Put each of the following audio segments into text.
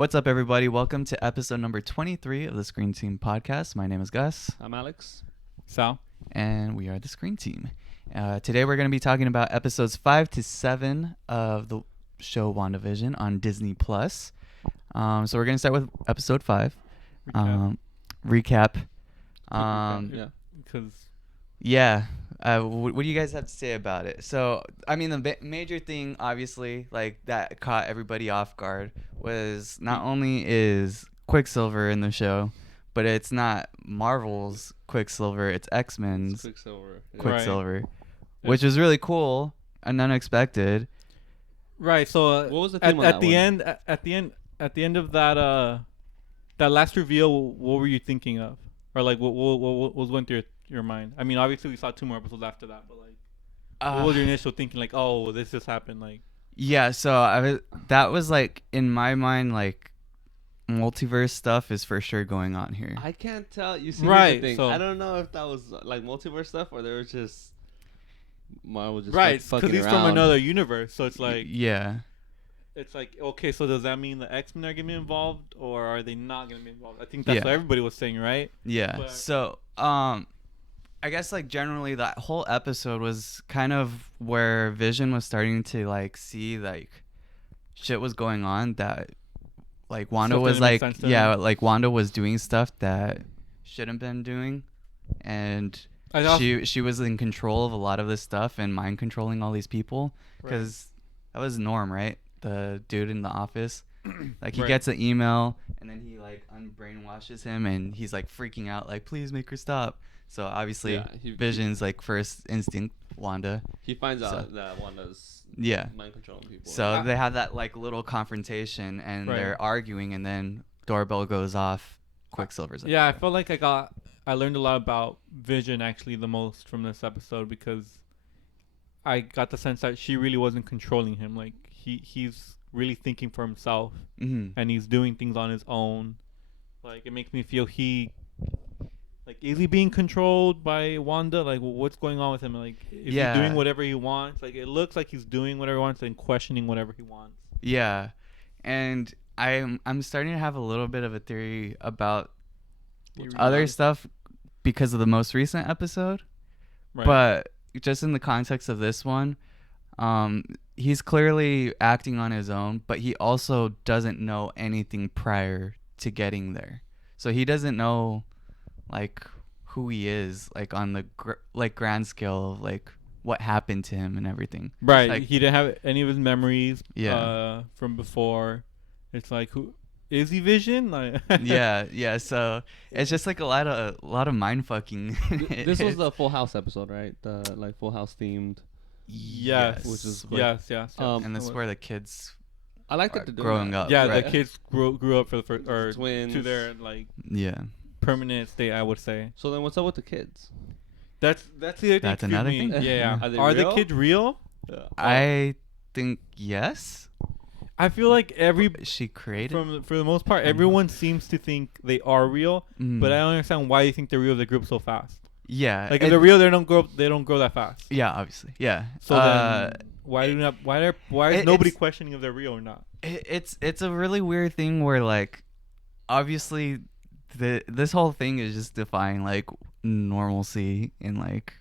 What's up, everybody? Welcome to episode number 23 of the Screen Team podcast. My name is Gus. I'm Alex. Sal. And we are the Screen Team. Today we're going to be talking about episodes 5 to 7 of the show WandaVision on Disney+. So we're going to start with episode 5. Recap. Yeah. What do you guys have to say about it? So, I mean, the major thing, obviously, like that caught everybody off guard was not only is Quicksilver in the show, but it's not Marvel's Quicksilver, it's X-Men's Quicksilver, which was really cool and unexpected. Right. So what was the theme at the end? At the end of that that last reveal, what were you thinking of, or like what was going through your mind? I mean, obviously we saw 2 more episodes after that, but like, what was your initial thinking? Like, oh, this just happened. Like, yeah. So that was like in my mind, like multiverse stuff is for sure going on here. I can't tell. You see, right? The thing. So I don't know if that was like multiverse stuff or there was just Marvel just right because he's from another universe. So it's like It's like, okay, so does that mean the X-Men are going to be involved, or are they not going to be involved? I think that's what everybody was saying, right? Yeah. But, so, I guess like generally that whole episode was kind of where Vision was starting to like see like shit was going on, that like Wanda was like, like Wanda was doing stuff that shouldn't been doing, and she was in control of a lot of this stuff and mind controlling all these people, because that was Norm, right? The dude in the office. Like he gets an email and then he like unbrainwashes him and he's like freaking out, like, please make her stop. So obviously Vision's like first instinct Wanda. He finds out that Wanda's mind controlling people. So they have that like little confrontation and they're arguing, and then doorbell goes off. Quicksilver's yeah, I felt like I learned a lot about Vision actually the most from this episode, because I got the sense that she really wasn't controlling him. Like he's really thinking for himself, and he's doing things on his own. Like it makes me feel is he being controlled by Wanda? Like, what's going on with him? Like, is he doing whatever he wants? Like, it looks like he's doing whatever he wants and questioning whatever he wants. Yeah, and I'm starting to have a little bit of a theory about other stuff because of the most recent episode, but just in the context of this one, he's clearly acting on his own, but he also doesn't know anything prior to getting there. So he doesn't know like who he is, like on the grand scale of like what happened to him and everything. Right. Like, he didn't have any of his memories from before. It's like, who is he? Vision? Like yeah. So it's just like a lot of mind fucking. This was the Full House episode, right? The like Full House themed. Yes. Which is yes. And that's where the kids. I like that they're doing growing up. Yeah, right? the kids grew up for the first, or twins to their like permanent state, I would say. So then, what's up with the kids? That's the other thing. That's another thing. Yeah. Are the kids real? Yeah. I think yes. I feel like she created for the most part, everyone seems to think they are real, but I don't understand why you think they're real. They grew up so fast. Yeah, like if they're real, they don't grow that fast. Yeah, obviously. Yeah. So then why is nobody questioning if they're real or not? It's a really weird thing where like obviously this whole thing is just defying like normalcy and like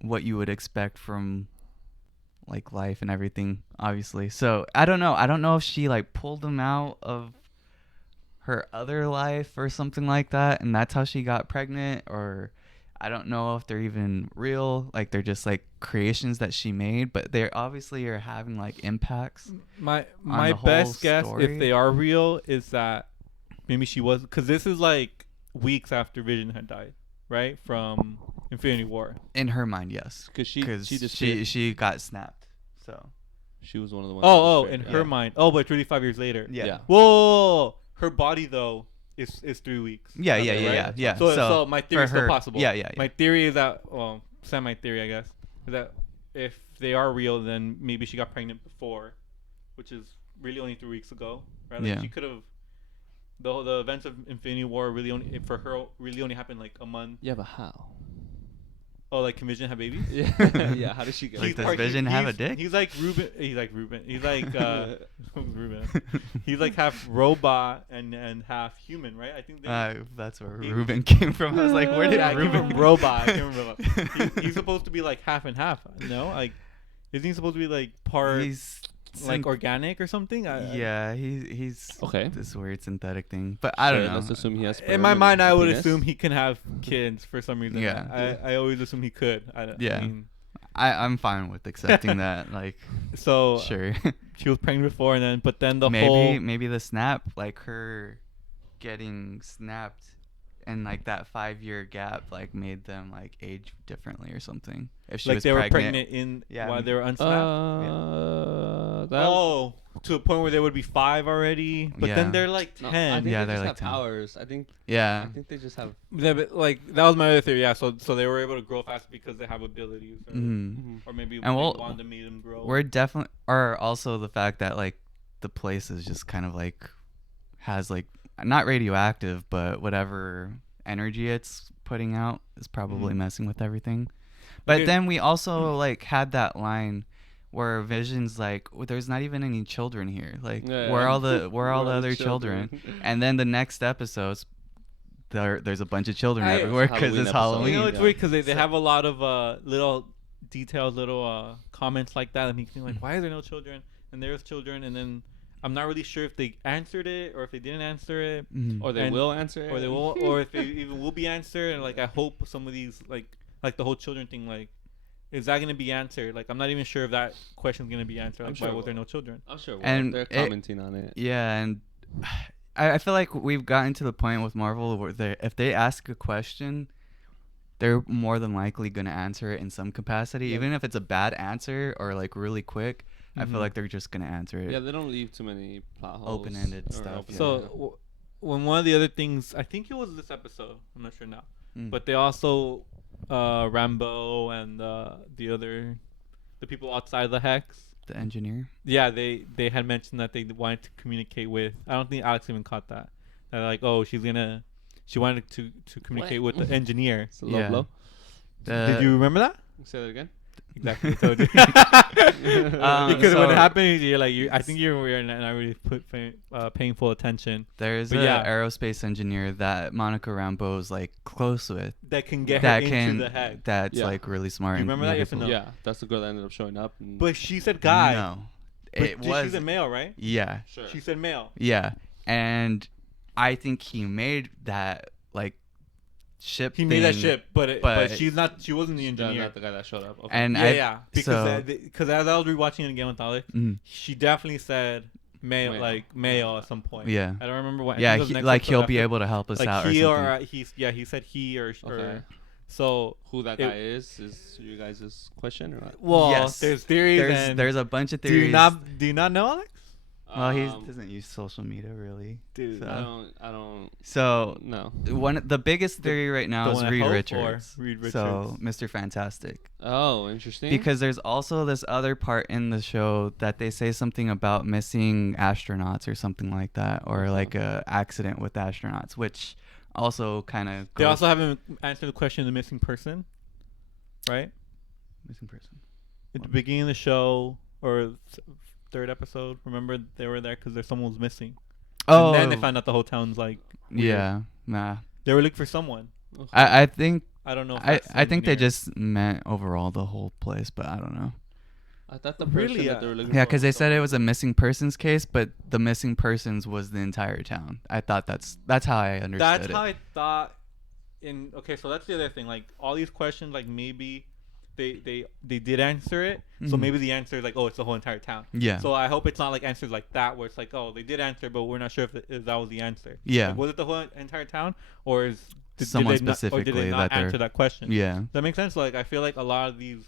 what you would expect from like life and everything, obviously. So I don't know if she like pulled them out of her other life or something like that, and that's how she got pregnant, or I don't know if they're even real, like they're just like creations that she made, but they obviously are having like impacts. My best guess, if they are real, is that maybe she was, because this is like weeks after Vision had died, right, from Infinity War. In her mind, yes, because she got snapped, so she was one of the ones. In her mind. Oh, but it's really 5 years later. Yeah. Whoa. Her body though is 3 weeks. Yeah. So my theory is still possible. Yeah. My theory is that, well, semi-theory, I guess, is that if they are real, then maybe she got pregnant before, which is really only 3 weeks ago, right? Like she could have. The events of Infinity War really only happened like a month. Yeah, but how? Oh, like, can Vision have babies? Yeah. Yeah. How did she get? Like, does Vision have a dick? He's like Ruben. He's like Ruben. He's like Ruben. He's like half robot and half human, right? I think. That's where Ruben came from. I was like, where did Yeah, Ruben? from robot? I can't remember. He's supposed to be like half and half. No, like, isn't he supposed to be like part He's like organic or something? Yeah, he's Okay. this weird synthetic thing, but I don't know. Let's assume he has. In my mind, I would penis. assume he can have kids for some reason. Yeah. I always assume he could. Yeah. I mean, I'm fine with accepting that. Like, so sure. she was pregnant before, but then the whole maybe the snap, like her getting snapped, and like that 5-year gap, like made them like age differently or something. If she like was they were pregnant pregnant Yeah, while they were unsnapped. To a point where they would be 5 already, but then Yeah. they're like No, 10. I think Yeah, they they're just like have 10. powers. I yeah. think they just have. Yeah, but like that was my other theory. Yeah, so they were able to grow fast because they have abilities, or maybe And Wanda made them grow. We're definitely, or also the fact that like the place is just kind of like has like not radioactive, but whatever energy it's putting out is probably messing with everything. But Okay. then we also like had that line where Vision's like, well, there's not even any children here. Like, where are all the other children? And then the next episodes, there's a bunch of children everywhere because it's Halloween. You know, it's Yeah. weird because they have a lot of little detailed little comments like that, and makes me like, why is there no children? And there's children, and then I'm not really sure if they answered it or if they didn't answer it, Or they will answer it. or they will, or if they even will be answered. And like, I hope some of these like the whole children thing, like, is that gonna be answered? Like, I'm not even sure if that question's gonna be answered. Like, I'm sure why was it there will. no children? I'm sure. And they're commenting on it. Yeah, and I feel like we've gotten to the point with Marvel where if they ask a question, they're more than likely going to answer it in some capacity. Yeah. Even if it's a bad answer or like really quick, I feel like they're just going to answer it. Yeah, they don't leave too many plot holes. Open-ended or stuff, open- So when one of the other things, I think it was this episode, I'm not sure now, but they also Rambo and the people outside the Hex. The engineer. Yeah, they had mentioned that they wanted to communicate with. I don't think Alex even caught that. That like, oh, she wanted to communicate with the engineer. It's a low blow. Did you remember that? Say that again. Exactly. Told you. Because when it happened, you're like, I think you were not really paying full attention. There's But an yeah. aerospace engineer that Monica Rambeau's like close with. That can get That her can into the head. that's Yeah. like really smart. You and remember that? Yes or beautiful. no? Yeah, that's the girl that ended up showing up. And But she said guy. No, But it was. She said male, right? Yeah, sure. She said male. yeah, and I think he made that like ship. He made that thing, ship, but she's not. She wasn't the That's engineer. not the guy that showed up. Okay. And Yeah, because so- because as I was rewatching it again with Alex, she definitely said male, Male. like male at some point. Yeah. I don't remember what. I Yeah, think it was next like episode he'll be after. able to help us like out he or something. he said he or Okay. so. Who that it- guy is you guys' question or what? Well, Yes. there's theories. There's a bunch of do theories. you not know, Alex? Well, he doesn't use social media really. Dude, So- I don't. So No. the biggest theory right now the is one at Reed Hope or Richards. Reed So Richards? Mr. Fantastic. Oh, interesting. Because there's also this other part in the show that they say something about missing astronauts or something like that, or like a accident with astronauts, which also kind of They also haven't answered the question of the missing person, right? missing person. At the beginning of the show or third episode, remember they were there because someone was missing. Oh, And then they found out the whole town's like weird. yeah, nah. They were looking for someone. Okay. I think I don't know. If I that's the I think they engineer. just meant overall the whole place, but I don't know. I thought the Really, person that they were looking Yeah, for because they was said it someone- was a missing persons case, but the missing persons was the entire town. I thought that's how I understood That's it. how I thought. Okay, so that's the other thing. Like all these questions, like maybe they did answer it. So Mhm. maybe the answer is like, oh, it's the whole entire town. Yeah. So I hope it's not like answers like that, where it's like, oh, they did answer, but we're not sure if that was the answer. Yeah. Like, was it the whole entire town, or Someone did they not, or did specifically they not that they're- answer that question? Yeah. Does that make sense? Like I feel like a lot of these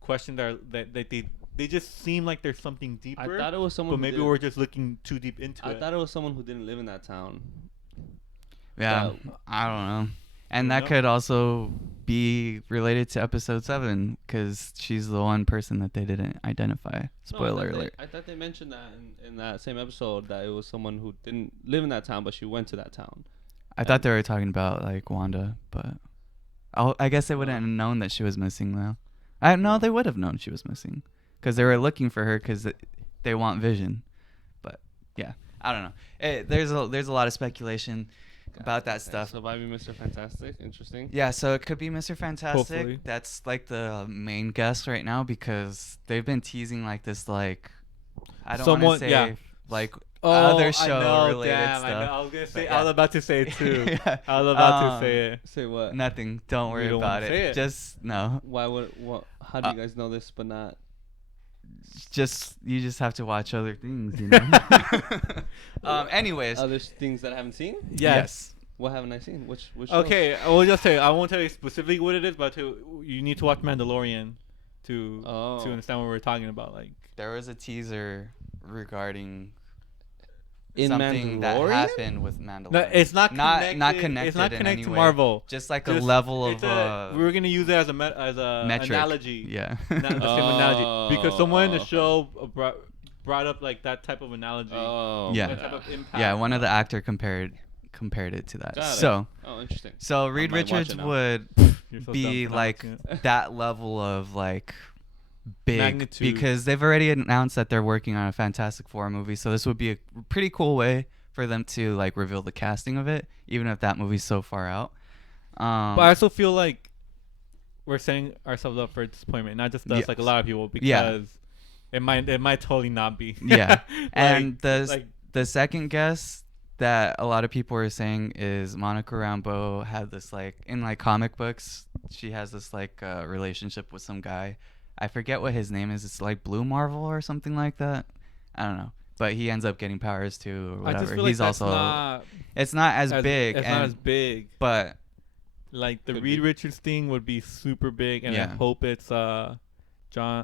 questions are that they just seem like there's something deeper. I thought it was someone. but who maybe didn't- we're just looking too deep into I it. thought it was someone who didn't live in that town. Yeah. I don't know. And that know? could also be related to episode 7 because she's the one person that they didn't identify. Spoiler alert. I thought they mentioned that in that same episode that it was someone who didn't live in that town, but she went to that town. I thought they were talking about like Wanda, but I guess they wouldn't have known that she was missing though. I no, they would have known she was missing, because they were looking for her because they want Vision. But yeah, I don't know. There's a lot of speculation about that stuff. So might be Mr. Fantastic. Interesting. Yeah, so it could be Mr. Fantastic. Hopefully. That's like the main guess right now, because they've been teasing like this, like, I don't want to say like other show related stuff. I know. I was gonna say. Yeah. I was about to say it too. Yeah. I was about to say it. Say what? Nothing. Don't worry don't about wanna say it. it. Just no. Why would what? How do you guys know this but not? You just have to watch other things, you know. Anyways. Other things that I haven't seen? Yes. What haven't I seen? Which shows? Okay, I will just tell you. I won't tell you specifically what it is, but you need to watch Mandalorian to understand what we're talking about. Like, There was a teaser regarding In something that Mandalorian? happened with Mandalorian. no, it's not connected. Not connected. It's not in connected any to way. Marvel. Just like Just- a level it's of we were gonna use it as a metric. analogy. Yeah. The same analogy, because someone in the Oh. show brought up like that type of analogy. Oh. Yeah. That type of impact. Yeah, one of the actor compared it to that. Got it. So Oh, interesting. so Reed might watch Richards it now. would You're so be dumb for not like watching it. that level of like big, Magnitude. because they've already announced that they're working on a Fantastic Four movie. So this would be a pretty cool way for them to like reveal the casting of it, even if that movie's so far out. But I also feel like we're setting ourselves up for disappointment, not just us, Yes. like a lot of people, because Yeah. it might totally not be. Yeah. And like, the second guess that a lot of people are saying is Monica Rambeau had this like in like comic books, she has this like relationship with some guy. I forget what his name is. It's like Blue Marvel or something like that. I don't know. But he ends up getting powers too or I whatever. just feel He's like that's also not it's not as big. It's and, not as big. but Like the Could Reed be. Richards thing would be super big, and I Yeah. hope it's John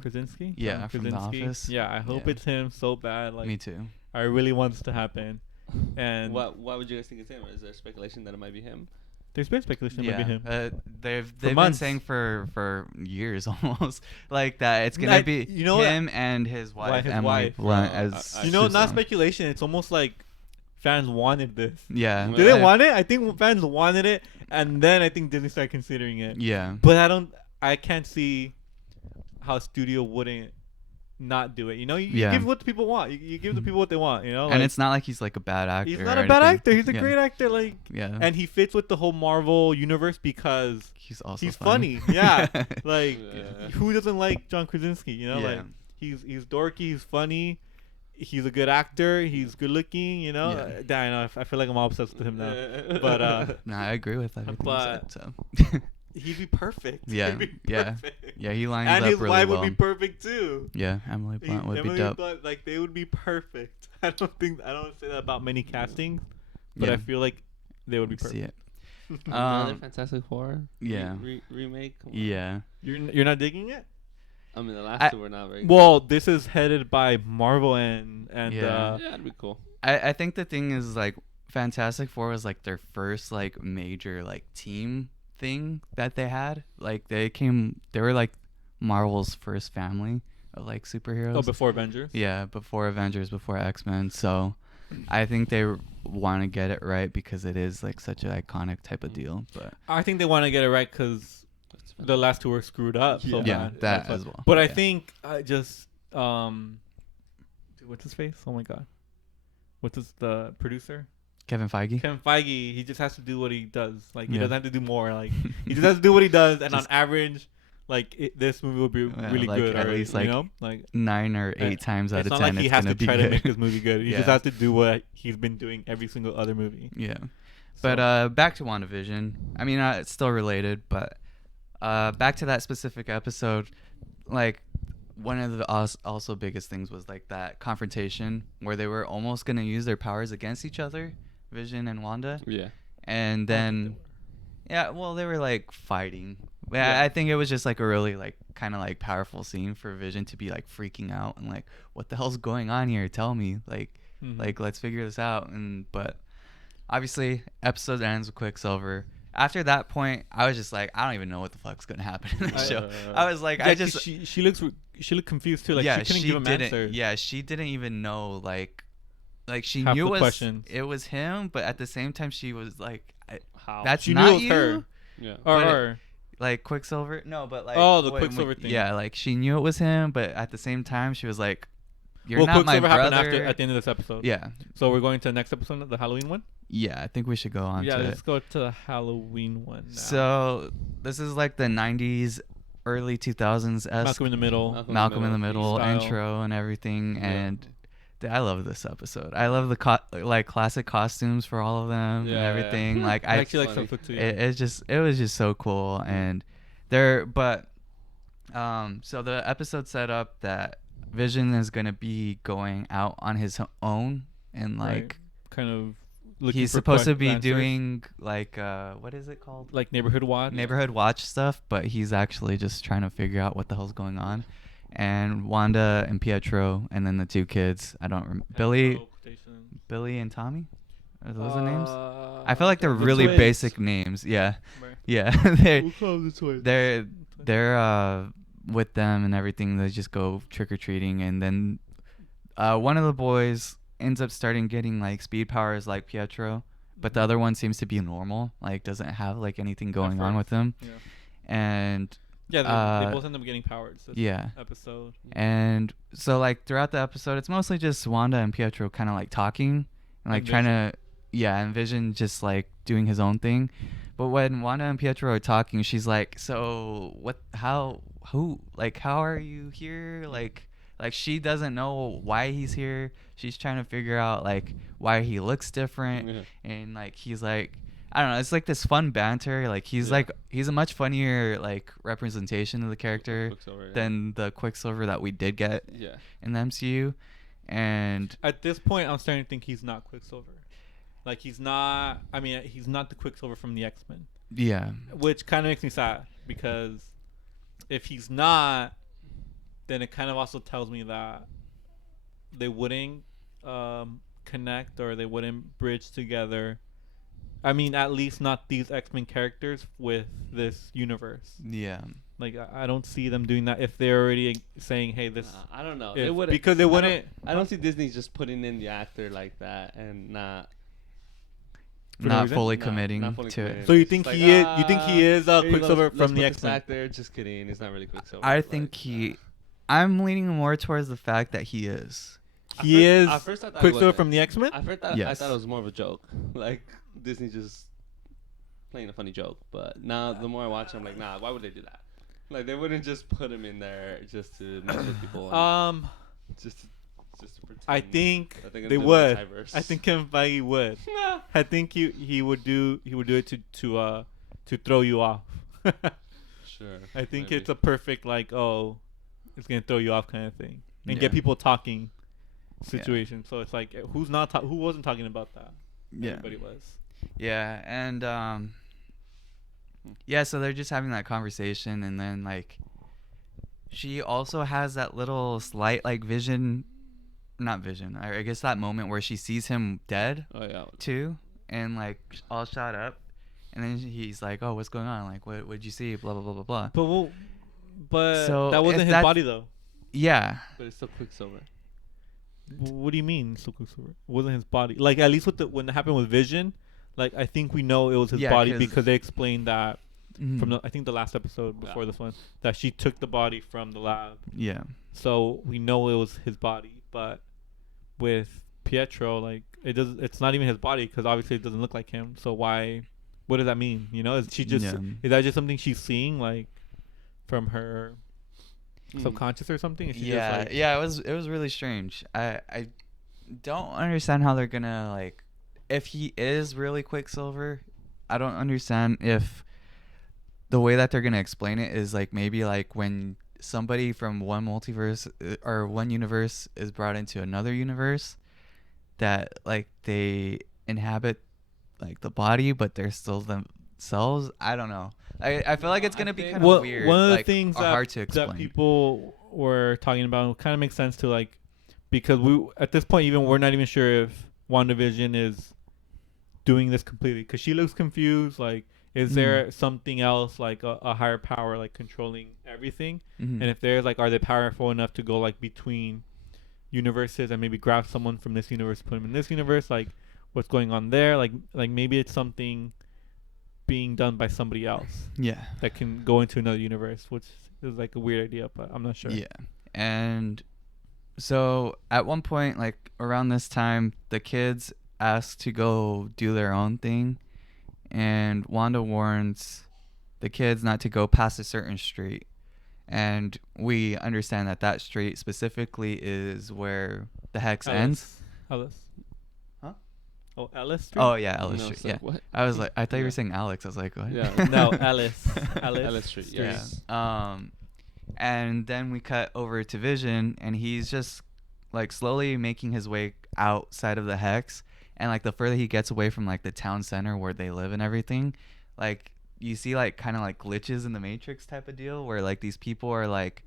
Krasinski. Yeah, John from The Krasinski. Office. Yeah, I hope Yeah. it's him so bad. Like me too. I really want this to happen. And Why would you guys think it's him? Is there speculation that it might be him? there's been speculation it might be him. They've been months. saying for years almost like that it's gonna Like, be you know what? him and his wife his Emily wife. Blunt Oh, as I You know, not Susan. speculation. It's almost like fans wanted this. Yeah. Did Did they want it? I think fans wanted it, and then I think Disney started considering it. Yeah. But I can't see how studio wouldn't not do it. You know, you Yeah. give what the people want. You give the people what they want. You know, And it's not like he's like a bad actor. he's or not a bad anything. actor. He's a Yeah. great actor. Like, Yeah. and he fits with the whole Marvel universe because he's also he's funny. Yeah, like Yeah. who doesn't like John Krasinski? You know, Yeah. like he's dorky. He's funny. He's a good actor. He's good looking. You know, Yeah. I know. I feel like I'm all obsessed with him now. But No, I agree with everything you But- said, so. he'd be perfect. Yeah, He'd be yeah. perfect. Yeah, he lines And up his really wife well. would be perfect too. Yeah, Emily Blunt would be dope. Blunt, like they would be perfect. I don't say that about many castings, but Yeah. I feel like they would be See perfect. it. Another Fantastic Four. yeah. Remake. Come on. Yeah. You're not digging it? I mean, the last I- two were not very. Well, this is headed by Marvel and Yeah. yeah, it'd be cool. I think the thing is like Fantastic Four was like their first like major like team thing that they had. Like they were like Marvel's first family of like superheroes. before Avengers. Yeah, before Avengers, before X-Men. So I think they want to get it right because it is like such an iconic type of deal. But I think they want to get it right because the last two were screwed up. So yeah, bad. that That's why- as well. But I Yeah. think I just dude, what's his face? Oh my god, what's the producer? Kevin Feige. Kevin Feige. He just has to do what he does. Like he Yeah. doesn't have to do more. Like he just has to do what he does, and Just- on average, like this movie will be Yeah, really like, good. at Or, least, you like, know, like 9 or 8 times out it's of not 10 like he it's has gonna to be try good. to make this movie good. He just Yeah. has to do what he's been doing every single other movie. Yeah. So- But back to WandaVision. I mean, it's still related, but back to that specific episode. Like one of the also biggest things was like that confrontation where they were almost gonna use their powers against each other, Vision and Wanda, Yeah. and then yeah, well they were like fighting. Yeah. I think it was just like a really like kind of like powerful scene for Vision to be like freaking out and like what the hell's going on here? Tell me, Mhm. like let's figure this out. And but obviously episode ends with Quicksilver. After that point, I was just like, I don't even know what the fuck's gonna happen in the show. I was like, Yeah, I 'cause just she looked confused too. Like yeah, she couldn't give him didn't. answers. Yeah, she didn't even know like she Half knew the questions. it was him, but at the same time she was like, How? that's She knew not it was you. her. Yeah. Or like Quicksilver. No, but like Oh, the Quicksilver thing. Yeah, like she knew it was him, but at the same time she was like, "You're well, not my Quicksilver happened brother." at the end of this episode. Yeah, So we're going to the next episode, the Halloween one. yeah. I think we should go on Yeah, to let's it. go to the Halloween one now. So this is like the '90s, early 2000s Malcolm in the Middle. Malcolm in the Middle Style. intro and everything, Yeah. and I love this episode. I love the like classic costumes for all of them and Yeah, everything. yeah. Like I I actually like funny. some too. it was just so cool, and so the episode set up that Vision is gonna be going out on his own, and like Right. Kind of looking he's for supposed to be answers. doing like what is it called, like neighborhood watch. neighborhood watch stuff, but he's actually just trying to figure out what the hell's going on. And Wanda and Pietro, and then the two kids. I don't remember. Billy and Tommy. Are those the names? I feel like they're the really twins. basic names. Yeah, Right. yeah. We'll call them the twins. They're with them and everything. They just go trick or treating, and then one of the boys ends up starting getting like speed powers like Pietro, but the other one seems to be normal, like doesn't have like anything going on with him. Yeah. And Yeah, they both end up getting powers. This yeah. Episode. And so like throughout the episode, it's mostly just Wanda and Pietro kind of like talking and like And trying to, and Vision just like doing his own thing. But when Wanda and Pietro are talking, she's like, "So how are you here?" Like she doesn't know why he's here. She's trying to figure out like why he looks different, Yeah. and like he's like, I don't know. It's like this fun banter. Like he's like he's a much funnier like representation of the character Quicksilver, yeah. than the Quicksilver that we did get Yeah. in the MCU. And At this point, I'm starting to think he's not Quicksilver. Like he's not. I mean, he's not the Quicksilver from the X-Men, yeah, which kind of makes me sad because if he's not, then it kind of also tells me that they wouldn't connect or they wouldn't bridge together. I mean, at least not these X-Men characters with this universe. yeah, Like I don't see them doing that if they're already saying, "Hey, this." I don't know. if- They wouldn't, because they wouldn't. I don't see Disney just putting in the actor like that and not. For no not reason? fully not committing fully to committing. it. So you It's think like, he is? You think he is here you go, Quicksilver let's from the put this X-Men? actor. Just kidding. He's not really Quicksilver. I Like, think I'm leaning more towards the fact that he is. He is At first I thought he Quicksilver wasn't. from the X-Men. I first thought, I Yes. thought it was more of a joke, like Disney just playing a funny joke. But now the more I watch, I'm like, nah, why would they do that? Like they wouldn't just put him in there just to mess with people. And just to pretend. I think that they're gonna they do would. multiverse. I think Kevin Feige would. I think he would do it to throw you off. Sure. I think maybe. it's a perfect like it's gonna throw you off kind of thing and get Yeah. people talking situation. So it's like who wasn't talking about that? Yeah. Everybody was. Yeah, and yeah, so they're just having that conversation, and then like she also has that little slight like not vision, I guess that moment where she sees him dead Oh yeah. too, and like all shot up, and then he's like, "Oh, what's going on? Like, what'd you see? Blah blah blah blah blah." But So that wasn't if his that's- body though. Yeah, But it's still Quicksilver. What do you mean? So Quicksilver? It wasn't his body. Like at least when it happened with Vision, like I think we know it was his Yeah, body 'cause- because they explained that Mhm. from I think the last episode before this one that she took the body from the lab. yeah, So we know it was his body, but with Pietro, like it's not even his body because obviously it doesn't look like him. So why? What does that mean? You know, is she just Yeah. is that just something she's seeing like from her Mm. subconscious or something? Is she yeah, just like, yeah. It was really strange. I don't understand how they're gonna like if he is really Quicksilver. I don't understand if the way that they're gonna explain it is like maybe like when somebody from one multiverse or one universe is brought into another universe, that like they inhabit like the body but they're still themselves. I don't know. I feel like it's gonna be kind of Well, weird. one of the like, things or hard to explain. that people were talking about kind of makes sense to like because we at this point even we're not even sure if WandaVision is doing this completely because she looks confused. Like, is there something else like a higher power like controlling everything? Mhm. And if there's like, are they powerful enough to go like between universes and maybe grab someone from this universe, put them in this universe? Like, what's going on there? Like maybe it's something being done by somebody else Yeah. that can go into another universe, which is like a weird idea, but I'm not sure. Yeah. And so at one point, like around this time, the kids ask to go do their own thing, and Wanda warns the kids not to go past a certain street. And we understand that that street specifically is where the hex ends. Ellis. Huh? Oh, Ellis Street? Oh yeah, Ellis No, Street. it's Yeah. like, what? I was like, I thought you Yeah. were saying Alex. I was like, what? Yeah. No, Ellis. Ellis Street. Yes. Yeah. And then we cut over to Vision, and he's just like slowly making his way outside of the hex. And like the further he gets away from like the town center where they live and everything, like you see like kind of like glitches in the Matrix type of deal where like these people are like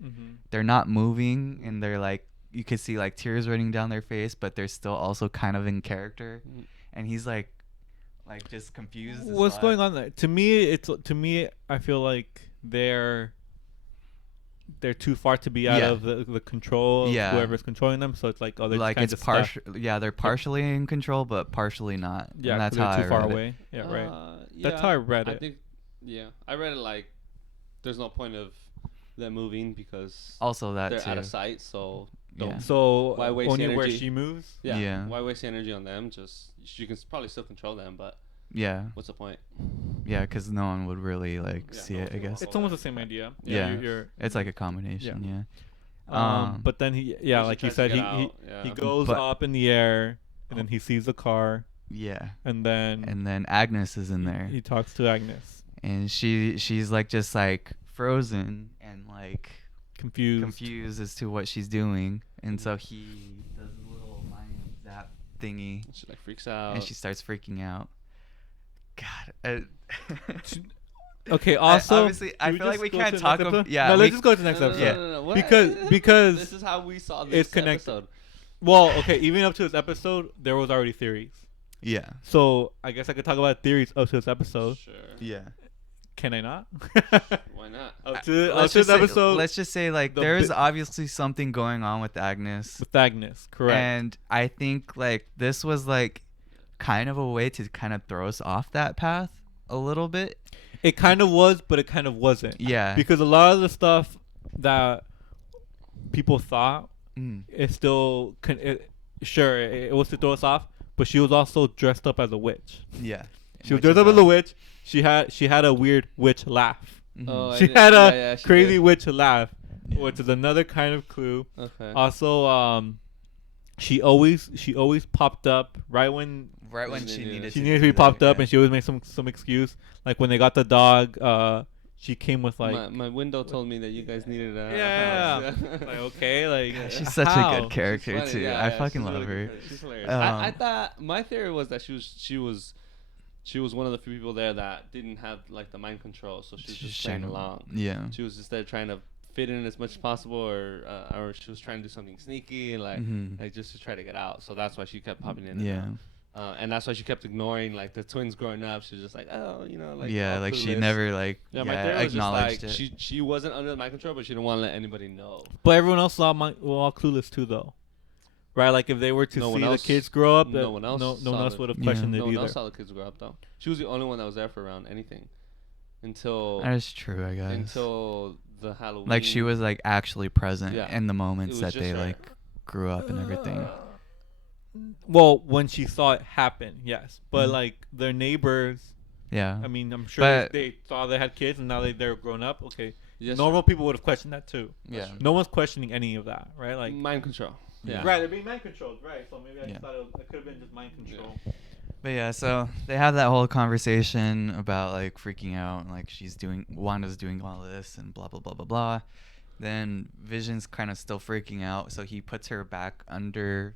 they're not moving, and they're like you could see like tears running down their face, but they're still also kind of in character. And he's like just confused. What's going on there? To me, I feel like they're too far to be out Yeah. of the control of Yeah. whoever's controlling them. So it's like, oh, they're Like just it's kinda partial. Yeah, they're partially in control, but partially not. Yeah, and that's 'cause how they're I too far read it. away. Yeah, right. Yeah, That's how I read it. I think, yeah, I read it like there's no point of them moving because Also, that they're too. out of sight. So Yeah. don't. So Why waste only where energy? she moves. Yeah, Yeah. Why waste energy on them? Just you can probably still control them, but Yeah, what's the point? yeah, because no one would really like Yeah, see no it. one I will. guess It's almost the same idea. Yeah. You're it's like a combination. Yeah. but then he, Vision like you tries to said, get he out, yeah. he goes But- up in the air, and then he sees the car, Yeah. and then And then Agnes is in there, he talks to Agnes, and she's like just like frozen and like confused as to what she's doing, and so he does a little mind zap thingy, She like freaks out. and she starts freaking out. God. Okay. Also, obviously, I should we feel like just we go can't to the talk next about. episode? Yeah. No, we- let's just go to the next No, episode. no, what? Because this is how we saw this it's connected. episode. Well, okay, even up to this episode, there was already theories. Yeah. So I guess I could talk about theories up to this episode. Sure. Yeah. Can I not? Why not? Up to Let's this just say, episode let's just say like the there's bi- obviously something going on with Agnes, with Agnes, correct? and I think like this was like kind of a way to kind of throw us off that path a little bit. It kind of was, but it kind of wasn't. Yeah. Because a lot of the stuff that people thought Mm. it still sure it was to throw us off, but she was also dressed up as a witch. Yeah. She was Which dressed is up as a witch. She had a weird witch laugh. Mhm. Oh, I She did- had a yeah, she crazy did. witch laugh, Yeah. which is another kind of clue. Okay. Also, she always popped up right when Right when And she then, yeah. needed she to needed to do be that, popped up, yeah. and she always makes some excuse. Like when they got the dog, she came with like, my window told me that you guys needed a yeah, house. like okay, like Yeah, she's such a how? good character Funny, too. yeah, I yeah, fucking she's love really her. good. She's hilarious. Um, I thought my theory was that she was one of the few people there that didn't have like the mind control, so she was She's just playing trying to- along. Yeah. She was just there trying to fit in as much as possible, or she was trying to do something sneaky, like Mhm. like just to try to get out. So that's why she kept popping in. And Yeah. out. And that's why she kept ignoring like the twins growing up. She was just like, oh, you know, like yeah, all like she clueless. never like Yeah, my theory was just acknowledged like it. she wasn't under my control, but she didn't want to let anybody know. But everyone else were all clueless too, though, right? Like if they were to No one see the else- kids grow up, no one else no one saw else it. would have Yeah. questioned No it one either. else saw the kids grow up though. She was the only one that was there for around anything until That is true, I guess. until the Halloween. Like she was like actually present Yeah. in the moments was that just they her. like grew up and everything. Well, when she saw it happen, yes, but Mhm. like their neighbors, Yeah. I mean, I'm sure But- they saw they had kids and now they're grown up. Okay, Yes, normal people would have questioned that too. Yeah. No one's questioning any of that, right? Like, mind control. Yeah. right, they're being mind controlled, right? So maybe I Yeah. just thought it could have been just mind control. But yeah, so they have that whole conversation about like freaking out and like Wanda's doing all this and blah blah blah blah blah. Then Vision's kind of still freaking out, so he puts her back under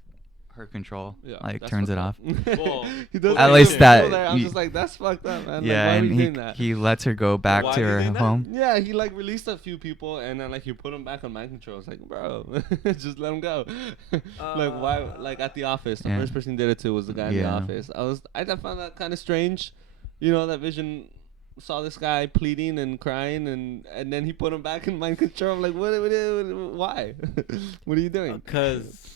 her control, Yeah, like that's turns it fucked off. up. Well, He does At like least the that people there. I'm you- just like, that's fucked up, man. Yeah, like, why and are you doing that? he lets her go back Why to is he her doing that? home. Yeah, he like released a few people and then like he put them back on mind control. It's like, bro, just let them go. Like why? Like at the office, the Yeah. first person he did it to was the guy in the Yeah. office. I found that kind of strange, you know, that Vision saw this guy pleading and crying and then he put him back in mind control. I'm like, why? What are you doing? Because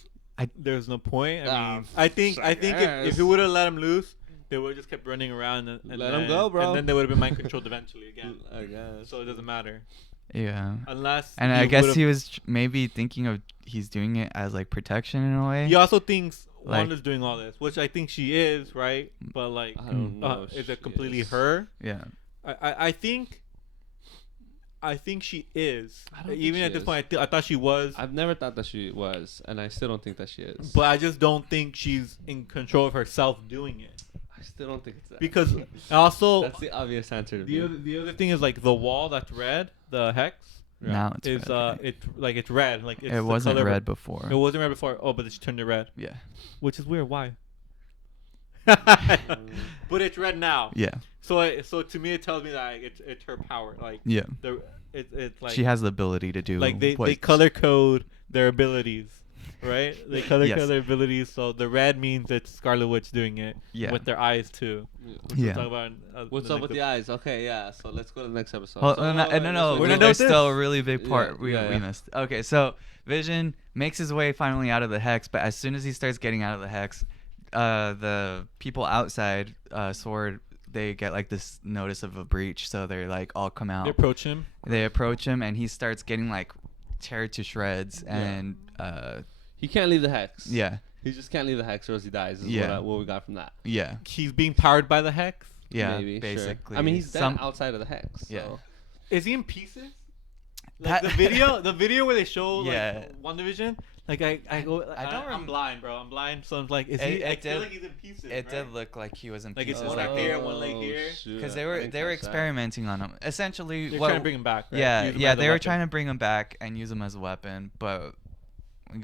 there's no point. I Ah, mean, I think I if guess. he would have let him loose, they would have just kept running around and let them go, bro. And then they would have been mind controlled eventually again. I guess. So it doesn't matter. Yeah. Unless. And I guess he was maybe thinking of he's doing it as like protection in a way. He also thinks Like- Wanda's doing all this, which I think she is, right? But like, I don't know. is it completely her? Yeah. I think she is. I don't think Even she at this is. point, I thought she was. I've never thought that she was, and I still don't think that she is. But I just don't think she's in control of herself doing it. I still don't think it's that. Because also that's the obvious answer to me. the other thing is like the wall that's red, the hex Now it's is red. it's red. Like it's It the wasn't color red before. It wasn't red before. Oh, but she turned it red, Yeah. which is weird. Why? But it's red now. Yeah. So to me it tells me that it's her power. Like Yeah. it's like She has the ability to do like they what- color code their abilities, right? They color Yes. code their abilities. So the red means it's Scarlet Witch doing it Yeah. with their eyes too. Which Yeah. we'll talk about What's up with the eyes? Okay, yeah. So let's go to the next episode. Well, So, no, let's no, we're not done there's with still this. a really big part we yeah. missed. Okay, so Vision makes his way finally out of the hex, but as soon as he starts getting out of the hex, the people outside Sword, they get like this notice of a breach, so they're like all come out. They approach him. They approach him, and he starts getting like teared to shreds, Yeah. and he can't leave the hex. yeah, He just can't leave the hex, or else he dies. Is Yeah. what we got from that. yeah, He's being powered by the hex. yeah, Maybe, basically. Sure. I mean, he's dead outside of the hex. So. Yeah. Is he in pieces? Like That- the video where they show Yeah. like WandaVision. Like I go. I don't I'm blind, bro. I'm blind. So I'm like, is It- he? it I feel did- like he's in pieces. It right? did look like he was in Like it's pieces, one like leg they here, one leg here. because they were experimenting on him. Essentially, They're what trying to bring him back. Right? yeah, Use him yeah, as a they were weapon. trying to bring him back and use him as a weapon, but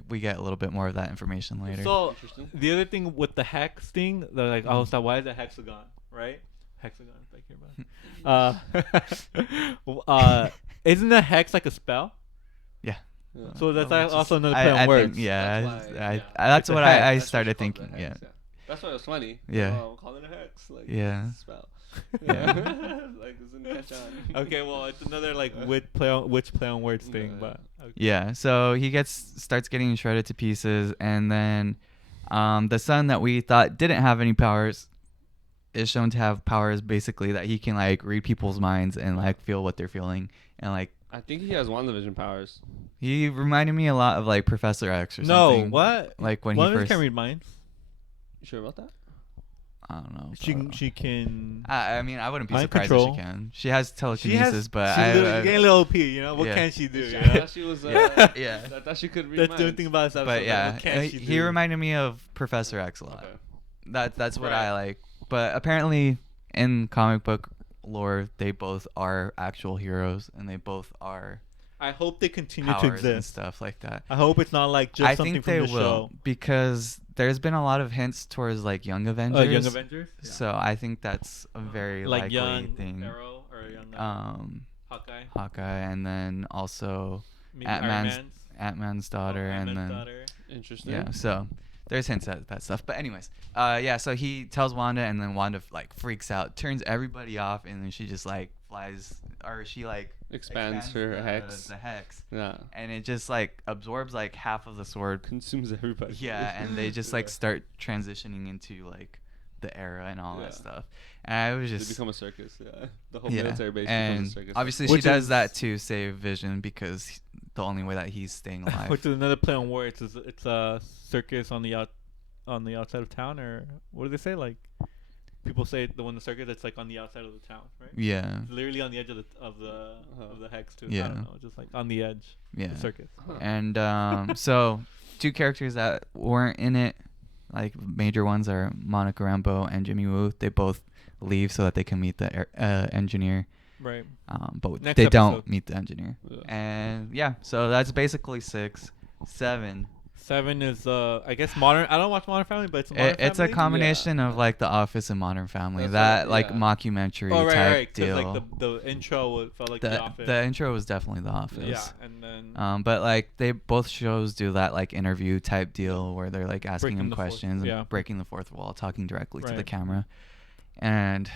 we get a little bit more of that information later. So Interesting. the other thing with the hex thing, they're like, oh, so why is it hexagon, right? Hexagon back here, bro. Isn't the hex like a spell? yeah, Yeah. So that's Well, it's also just- another play on I words. think, yeah, That's why, yeah. that's It's a what hex. I That's what started she called thinking. the Yeah, hex, That's why it was funny. Yeah. Oh, I'm calling it a hex. Like, Yeah. it's a spell. Yeah. Like, doesn't catch on. Okay, well, it's another like which play on words thing, Yeah. but okay. yeah. So he starts getting shredded to pieces, and then the son that we thought didn't have any powers is shown to have powers, basically that he can like read people's minds and like feel what they're feeling, and like I think he has WandaVision powers. he reminded me a lot of like Professor X or No, something. what? Like when One he first. can't read minds. You sure about that? I don't know. She can. I mean, I wouldn't be Mind surprised control. if she can. She has telekinesis, but she's I getting a little OP. You know what yeah. can she do? I You know? thought she was. yeah. I thought she could read That's the only minds. thing about this episode. But like, yeah, what can she he do? reminded me of Professor X a lot. Okay. That's what Right. I like. But apparently, in comic book lore, they both are actual heroes, and they both are I hope they continue to powers and exist. stuff like that. I hope it's not like just I something think from they the will show. because there's been a lot of hints towards like Young Avengers. Young Avengers. Yeah. So I think that's a very like likely young thing. Arrow or young Hawkeye. Hawkeye, and then also Maybe Ant-Man's- Iron Ant-Man's daughter, and Ant-Man's then daughter. Interesting. yeah. So there's hints at that stuff. But anyways, yeah. So he tells Wanda, and then Wanda like freaks out, turns everybody off, and then she just like flies, or she like Expands her hex. The hex, Yeah. and it just like absorbs like half of the sword. Consumes everybody. Yeah, and they just like start transitioning into like the era and all that stuff. And I was They just become a circus. Yeah. The whole yeah, military base and becomes a circus. obviously Which she does is- that to save Vision because the only way that he's staying alive. Which is another play on words. It's a circus on the outside of town, or what do they say? Like people say the circus. It's like on the outside of the town, right? Yeah, It's literally on the edge of the hex too. I Yeah. don't know, just like on the edge. yeah. The circus. Huh. And so two characters that weren't in it, like major ones, are Monica Rambeau and Jimmy Woo. They both leave so that they can meet the engineer. Right. But Next they episode. don't meet the engineer. Yeah. And yeah, so that's basically 6. 7. 7 is I guess Modern. I don't watch Modern Family, but it's a Modern It's a Family? combination of like The Office and Modern Family. That's That what- like yeah. mockumentary Oh right, type right. Because deal. like the intro felt like The Office. The intro was definitely The Office. yeah, and then But like they both shows do that like interview type deal where they're like asking Breaking him the fourth- questions yeah. and breaking the fourth wall, talking directly to the Right. camera. And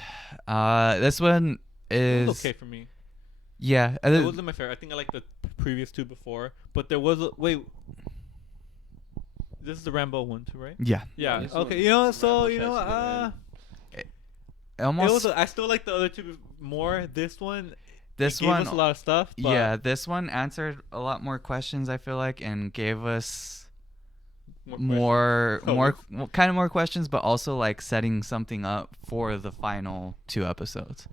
this one it is was okay for me. yeah. It wasn't my favorite. I think I liked the previous two before, but there was a wait. This is the Rambo one too, right? yeah. Yeah. this Okay. one- You know, Rambo so you tries know, to get in. almost. I still like the other two more. This one This gave one, us a lot of stuff. But yeah, this one answered a lot more questions. I feel like, and gave us more kind of more questions, but also like setting something up for the final 2 episodes.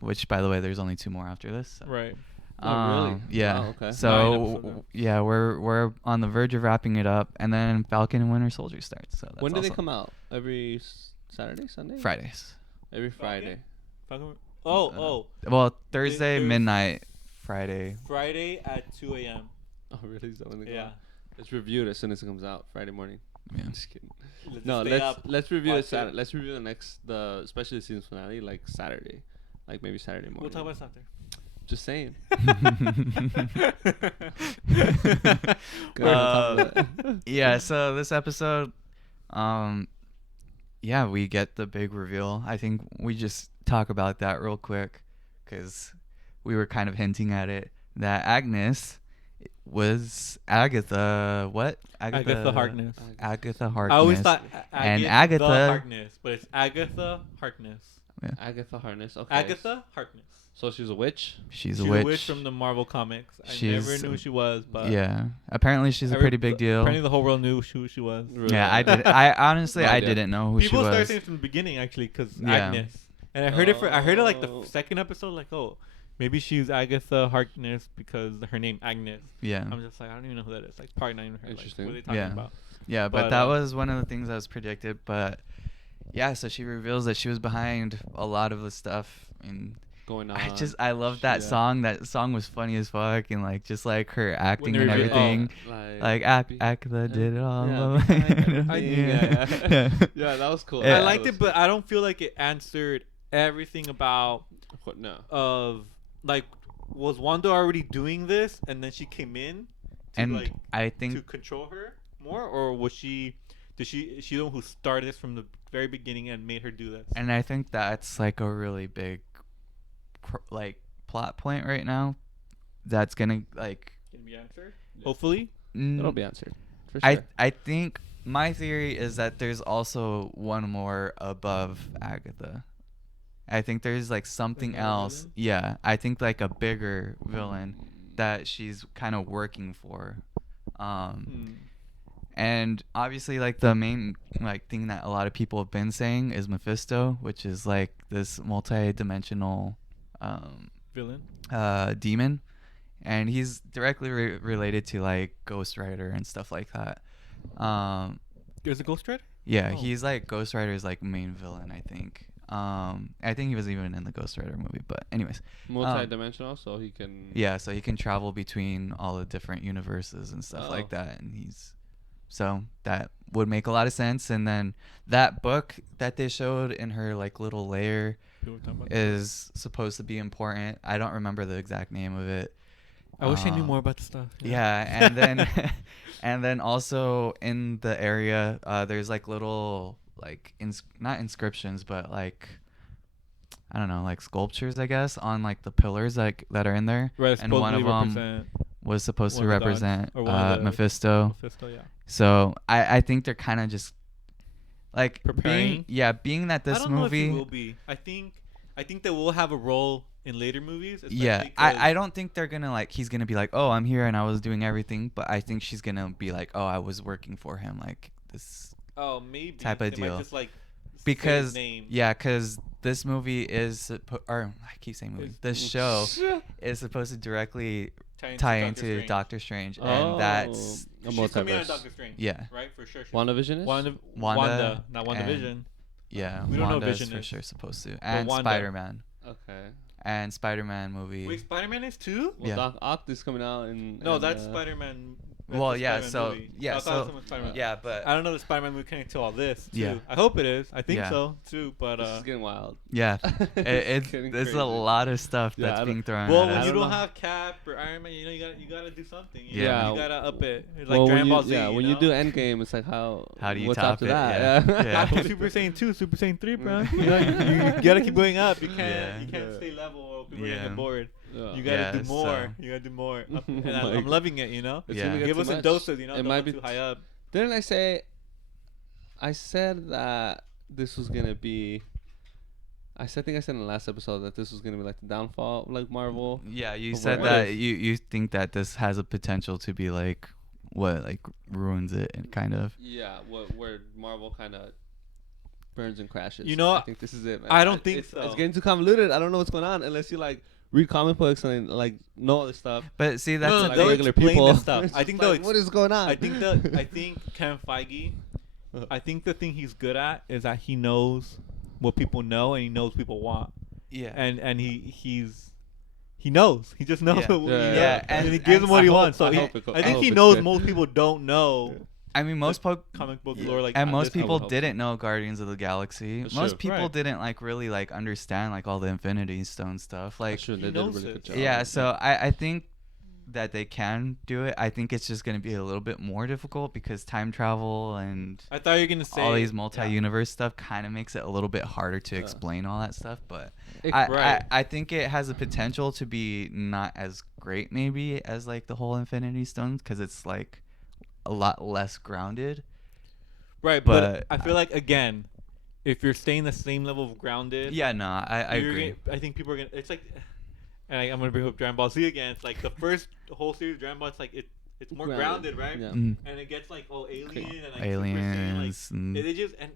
Which, by the way, there's only 2 more after this. So. Right. Oh, really? Yeah. Wow, okay. So yeah, we're on the verge of wrapping it up, and then Falcon and Winter Soldier starts. So that's when do they also come out? Every Saturday, Sunday? Fridays. Every Friday. Oh. Well, Thursday there's- midnight, Friday. Friday at 2 a.m. Oh, really? Is that when they come Yeah. out? Let's review it as soon as it comes out Friday morning. Yeah. Just kidding. Let's No, stay up, let's review watch it Saturday. it. Let's review especially the season finale like Saturday, like maybe Saturday morning. We'll talk about something. Just saying. Yeah, so this episode, yeah, we get the big reveal. I think we just talk about that real quick because we were kind of hinting at it that Agnes was Agatha. What? Agatha Harkness. Agatha Harkness. I always thought And Agatha- Harkness, but it's Agatha Harkness. Agatha Harkness. Okay. Agatha Harkness. So she's a witch. She's a witch. from the Marvel comics. I She's- never knew who she was, but Yeah. Apparently, she's a pretty big deal. Apparently, the whole world knew who she was. Really? Yeah, I did. I honestly, No I idea. didn't know who People she started was. saying from the beginning actually, because Yeah. Agnes, and I heard it. I heard it like the Oh. second episode. Like, oh, maybe she's Agatha Harkness because her name Agnes. Yeah. I'm just like, I don't even know who that is. Like, probably not even her. Interesting. Like, what are they talking Yeah. about? Yeah, but But, that was one of the things that was predicted. But yeah, so she reveals that she was behind a lot of the stuff, and Going on. I love that Yeah. song. That song was funny as fuck, and like just like her acting they and reveal- everything. Like Agatha did it all. Yeah. Yeah. Yeah, that was cool. Yeah. I liked it, but I don't feel like it answered everything about What? No. of like, was Wanda already doing this and then she came in to And like I to think control her more, or was she? Is she the one who started this from the very beginning and made her do this? And I think that's like a really big, plot point right now. That's gonna like. Can be answered. Hopefully. It'll be answered. For sure. I think my theory is that there's also one more above Agatha. I think there's like something Another else. villain? Yeah, I think like a bigger villain that she's kind of working for. And obviously like the main like thing that a lot of people have been saying is Mephisto, which is like this multi-dimensional Villain. demon, and he's directly related to like Ghost Rider and stuff like that. There's a Ghost Rider. Yeah, Oh. he's like Ghost Rider's like main villain, I think. I think he was even in the Ghost Rider movie, but anyways. Multi-dimensional, so he can. Yeah, so he can travel between all the different universes and stuff like that, and so that would make a lot of sense. And then that book that they showed in her like little lair People were talking about is supposed to be important. I don't remember the exact name of it. I wish I knew more about the stuff. Yeah, and then and then also in the area, there's like little like not inscriptions, but like I don't know, like sculptures, I guess, on like the pillars like that are in there. Right, and one of them was supposed to one of the gods, represent or one of the- Mephisto. Mephisto, yeah. So I think they're kind of just like Preparing? being that this I don't know if movie. he will be. I think they will have a role in later movies. Yeah, especially 'cause- I don't think they're gonna like he's gonna be like, oh, I'm here and I was doing everything, but I think she's gonna be like, oh, I was working for him, like this Oh, maybe type of they might deal. just, like, say his because name. because this movie is or I keep saying movie, this show is supposed to directly tie into Doctor Strange, and that's a She's coming out multiverse. of Doctor Strange. Yeah. Right, for sure. WandaVision is. Wanda, not WandaVision. and- yeah, We don't know Wanda's Vision for is. sure supposed to, and Wanda. Spider-Man Okay. and Spider-Man movie. Wait, Spider-Man is too? Well, Yeah. Doc Ock is coming out in. No, that's Spider-Man. That's Well, the yeah, Spider-Man so movie. yeah, I thought so it was Spider-Man. yeah, but I don't know the Spider-Man movie connected to all this too. Yeah. I hope it is. I think Yeah. so too. But This is getting wild. yeah, It's it's getting there's crazy. a lot of stuff Yeah, I that's don't- being thrown. well, at when us. you don't don't know. have Cap or Iron Man, you gotta do something. Yeah. You gotta up it. It's like Well, Dragon when Ball you, Z. yeah, when you you know? do Endgame, it's like how How do you what's top after it? that? Yeah. Yeah. After Super Saiyan 2, Super Saiyan 3, bro. You gotta keep going up. You can't Yeah. you can't stay level or people Yeah. get bored. Yeah. You gotta Yeah, do more. so- You gotta do more. Oh And my I'm God. loving it. You know. It's Yeah. gonna get Give too us in much. doses. You know. It Don't might go be too high up. Didn't I say? I said that this was gonna be. I think I said in the last episode that this was gonna be like the downfall of like Marvel. Yeah, you Of said what that if. you think that this has a potential to be like what like ruins it and kind of. Yeah, where Marvel kind of burns and crashes. You know, I think this is it, man. I don't think so. It's getting too convoluted. I don't know what's going on unless you like read comic books and like know all this stuff. But see, that's No, the like they'll thing. regular explain people. this stuff. It's I think just they'll like, what is going on? I think Kevin Feige. I think the thing he's good at is that he knows what people know and he knows people want. Yeah. And he knows. He just knows Yeah. what Yeah, he yeah. knows. And- And he gives and them what I he hope- wants. So I he- hope it go- I I think hope he it's knows good. most people don't know I mean, most comic book lore like and at most this people hope. didn't know Guardians of the Galaxy. That's Most true. people Right. didn't like really like understand like all the Infinity Stone stuff. Like, That's true. he They did a knows really it. good job. yeah. So I think that they can do it. I think it's just gonna be a little bit more difficult because time travel and I thought you were gonna say all these multi-universe stuff kind of makes it a little bit harder to Yeah. explain all that stuff. But Right. I think it has a potential to be not as great maybe as like the whole Infinity Stones because it's like a lot less grounded. Right, but I feel like again, if you're staying the same level of grounded, Yeah, no, I you're agree. I think people are gonna. It's like, and I'm gonna bring up Dragon Ball Z again. It's like the first whole series of Dragon Ball. It's like it's more grounded, right? Yeah. Mm. And it gets like alien and like Aliens. Super Saiyan, and- like, they just and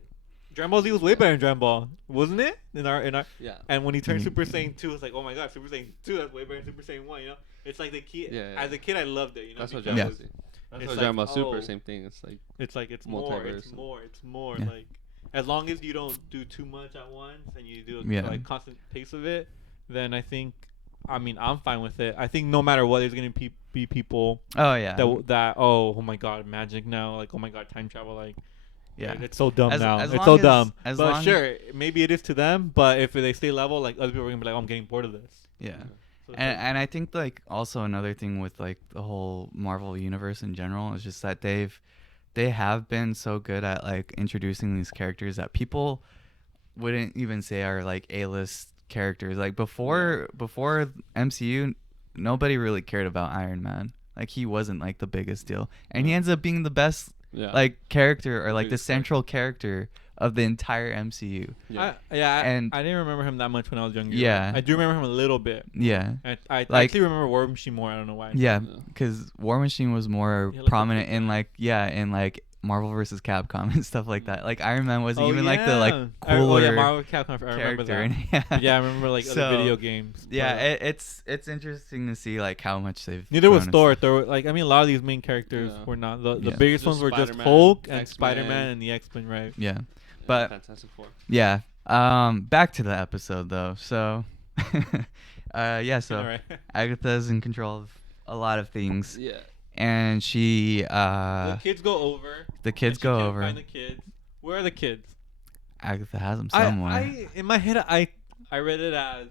Dragon Ball Z was way better than Dragon Ball, wasn't it? In our Yeah. and when he turned Mm. Super Saiyan 2, it's like, oh my god, Super Saiyan 2, that's way better than Super Saiyan 1. You know, it's like the key. Yeah, yeah. As a kid, I loved it. You know, That's what because Dragon Ball Yeah. Z. That's it's what like, Dragon Ball Super. oh, Same thing. It's like it's more, Multiverse. it's more. Yeah. Like as long as you don't do too much at once and you do Yeah. like constant pace of it, then I think, I mean, I'm fine with it. I think no matter what, there's gonna be people Oh yeah. that oh my god, magic now, like oh my god, time travel, like Yeah. it's so dumb As- now. as It's long so as- dumb. as But long- sure, maybe it is to them. But if they stay level, like other people are gonna be like, oh, I'm getting bored of this. Yeah. So it's And like- and I think like also another thing with like the whole Marvel universe in general is just that they have been so good at like introducing these characters that people wouldn't even say are like A-list characters. Like before MCU, nobody really cared about Iron Man. Like he wasn't like the biggest deal, and he ends up being the best yeah. like character or like the Biggest central character of the entire MCU. yeah. And- I didn't remember him that much when I was younger. Yeah. I do remember him a little bit. Yeah. I Like- actually remember War Machine more. I don't know why. Yeah, Yeah. because War Machine was more Yeah, like a prominent big in guy. like Marvel versus Capcom and stuff like that. Like Iron Man wasn't Oh, even yeah. like the like Oh cooler yeah, Marvel Capcom. I remember character. that. And, yeah. Yeah, I remember like So, other video games. Yeah, but it's interesting to see like how much they've. neither was grown and Thor. stuff. Thor, like I mean, a lot of these main characters Yeah. were not the Yeah. biggest Just ones were just Spider-Man, Hulk and X-Men. Spider-Man and the X-Men, right? Yeah, And but- Fantastic Four. yeah. Back to the episode though. So, yeah. So All right. Agatha's in control of a lot of things, Yeah. and she The kids go over. the kids and she go can't over. Find the kids. Where are the kids? Agatha has them somewhere. I in my head I read it as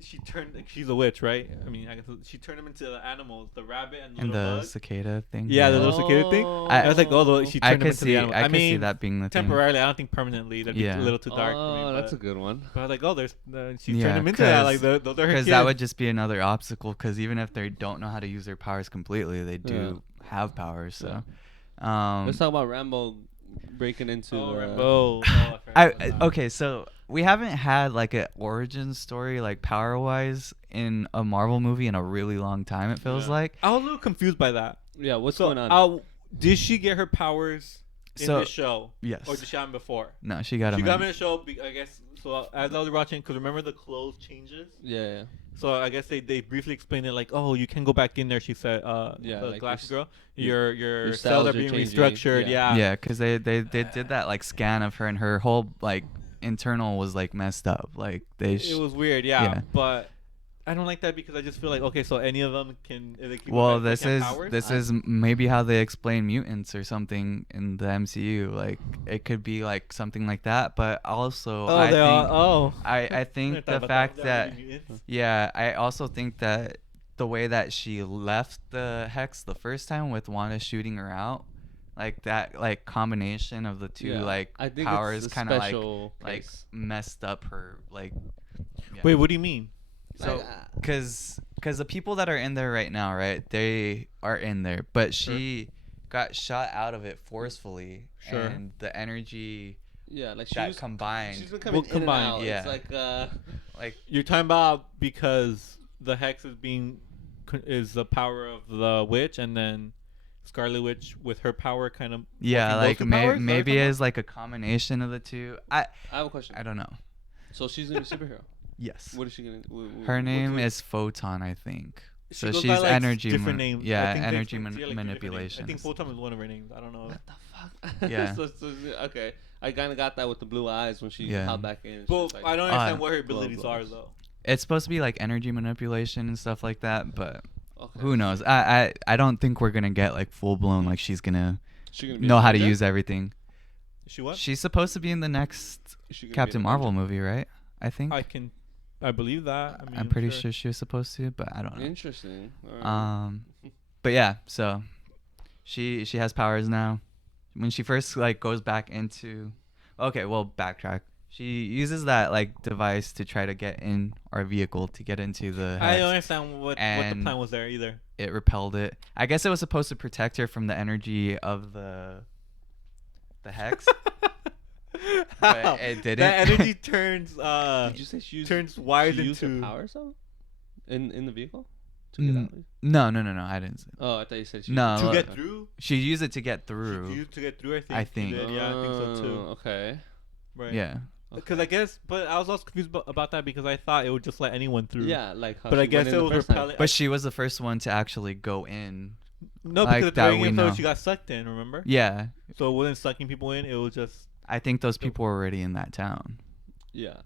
she turned, like, she's a witch, right? I mean, I guess she turned them into the animals, the rabbit and the and little the bug. cicada thing. Yeah, the little cicada thing. I I was like, oh, she I turned them could into see. the animal. I could see mean, that being the thing. temporarily. I don't think permanently. That'd Yeah. be a little too dark Oh, for me. that's a good one. But I was like, oh, there's she Yeah, turned them into that. 'cause- Like those are her Because kids. that would just be another obstacle. Because even if they don't know how to use their powers completely, they do have powers. So, Let's talk about Rambo breaking into. Oh, the- Rambo. Oh, I forgot about that. okay, so we haven't had like an origin story like power wise in a Marvel movie in a really long time. It feels Yeah. like. I was a little confused by that. Yeah, what's So, going on? did she get her powers in So- this show, Yes. or did she have them before? No, she got him. She got them in the show. I guess so. As I was watching, because remember the clothes changes. Yeah. So I guess they briefly explained it like, oh, you can go back in there. She said, Yeah, the like glass your girl, your cells cells are are being changing, restructured. yeah. Yeah. Yeah, because they did that like scan of her and her whole like internal was like messed up. Like they. It was weird. Yeah. yeah. But I don't like that because I just feel like, okay, so any of them can. If they keep Well, they this can have is powers? this is maybe how they explain mutants or something in the MCU. Like it could be like something like that, but also Oh, I they think are. Oh. I I think thought the about fact They're that already mutants. yeah, I also think that the way that she left the hex the first time with Wanda shooting her out, like that like combination of the two Yeah. like I think powers it's a kind of special like case. messed up her like. Yeah. Wait, what do you mean? So, because the people that are in there right now, right? They are in there, but she got shot out of it forcefully, Sure. and the energy Yeah, like that combined. She's been coming Well, in and combined, out. yeah. It's like like You're talking about because the hex is the power of the witch, and then Scarlet Witch with her power kind of yeah, morphing like both the powers? maybe Is that what it's like a combination of the two. I I have a question. don't know. So she's gonna be a superhero. Yes. What is she gonna? Her name is Photon, I think. She So goes she's by, like, energy. different names. Yeah, I think they energy explain- like, different names. manipulation. I think Photon is one of her names. I don't know. What the fuck? Yeah. Okay. I kind of got that with the blue eyes when she Yeah. held back in. But I don't understand what her blow abilities are blows. though. It's supposed to be like energy manipulation and stuff like that, but Okay. who knows? I don't think we're gonna get like full blown like she's gonna She gonna be know an how to Avenger? use everything. Is she what? She's supposed to be in the next Is she gonna be Captain an Marvel Avenger? movie, right? I think. I believe that. I mean, I'm pretty sure she was supposed to, but I don't know. Interesting. All right. But yeah, so she has powers now. When she first like goes back into, okay, well backtrack. She uses that like device to try to get in our vehicle to get into the. I hex. don't understand what the And plan was there either. It repelled it. I guess it was supposed to protect her from the energy of the hex. But it didn't. That energy turns Did you say she used, turns wires she used her into power so? In the vehicle? To get out? No. I didn't. Say. Oh, I thought you said she No, used to her get power. through. She used it to get She through. used to get through. I think. I she think. did, yeah, I think so too. Okay. Right. Yeah. Because I guess, but I was also confused about that because I thought it would just let anyone through. Yeah, like how But I she guess went in it the was first time. repelling. But she was the first one to actually go in. No, like because at the that beginning we of the episode know. she got sucked in. Remember? Yeah. So it wasn't sucking people in. It was just. I think those people were already in that town. Yeah.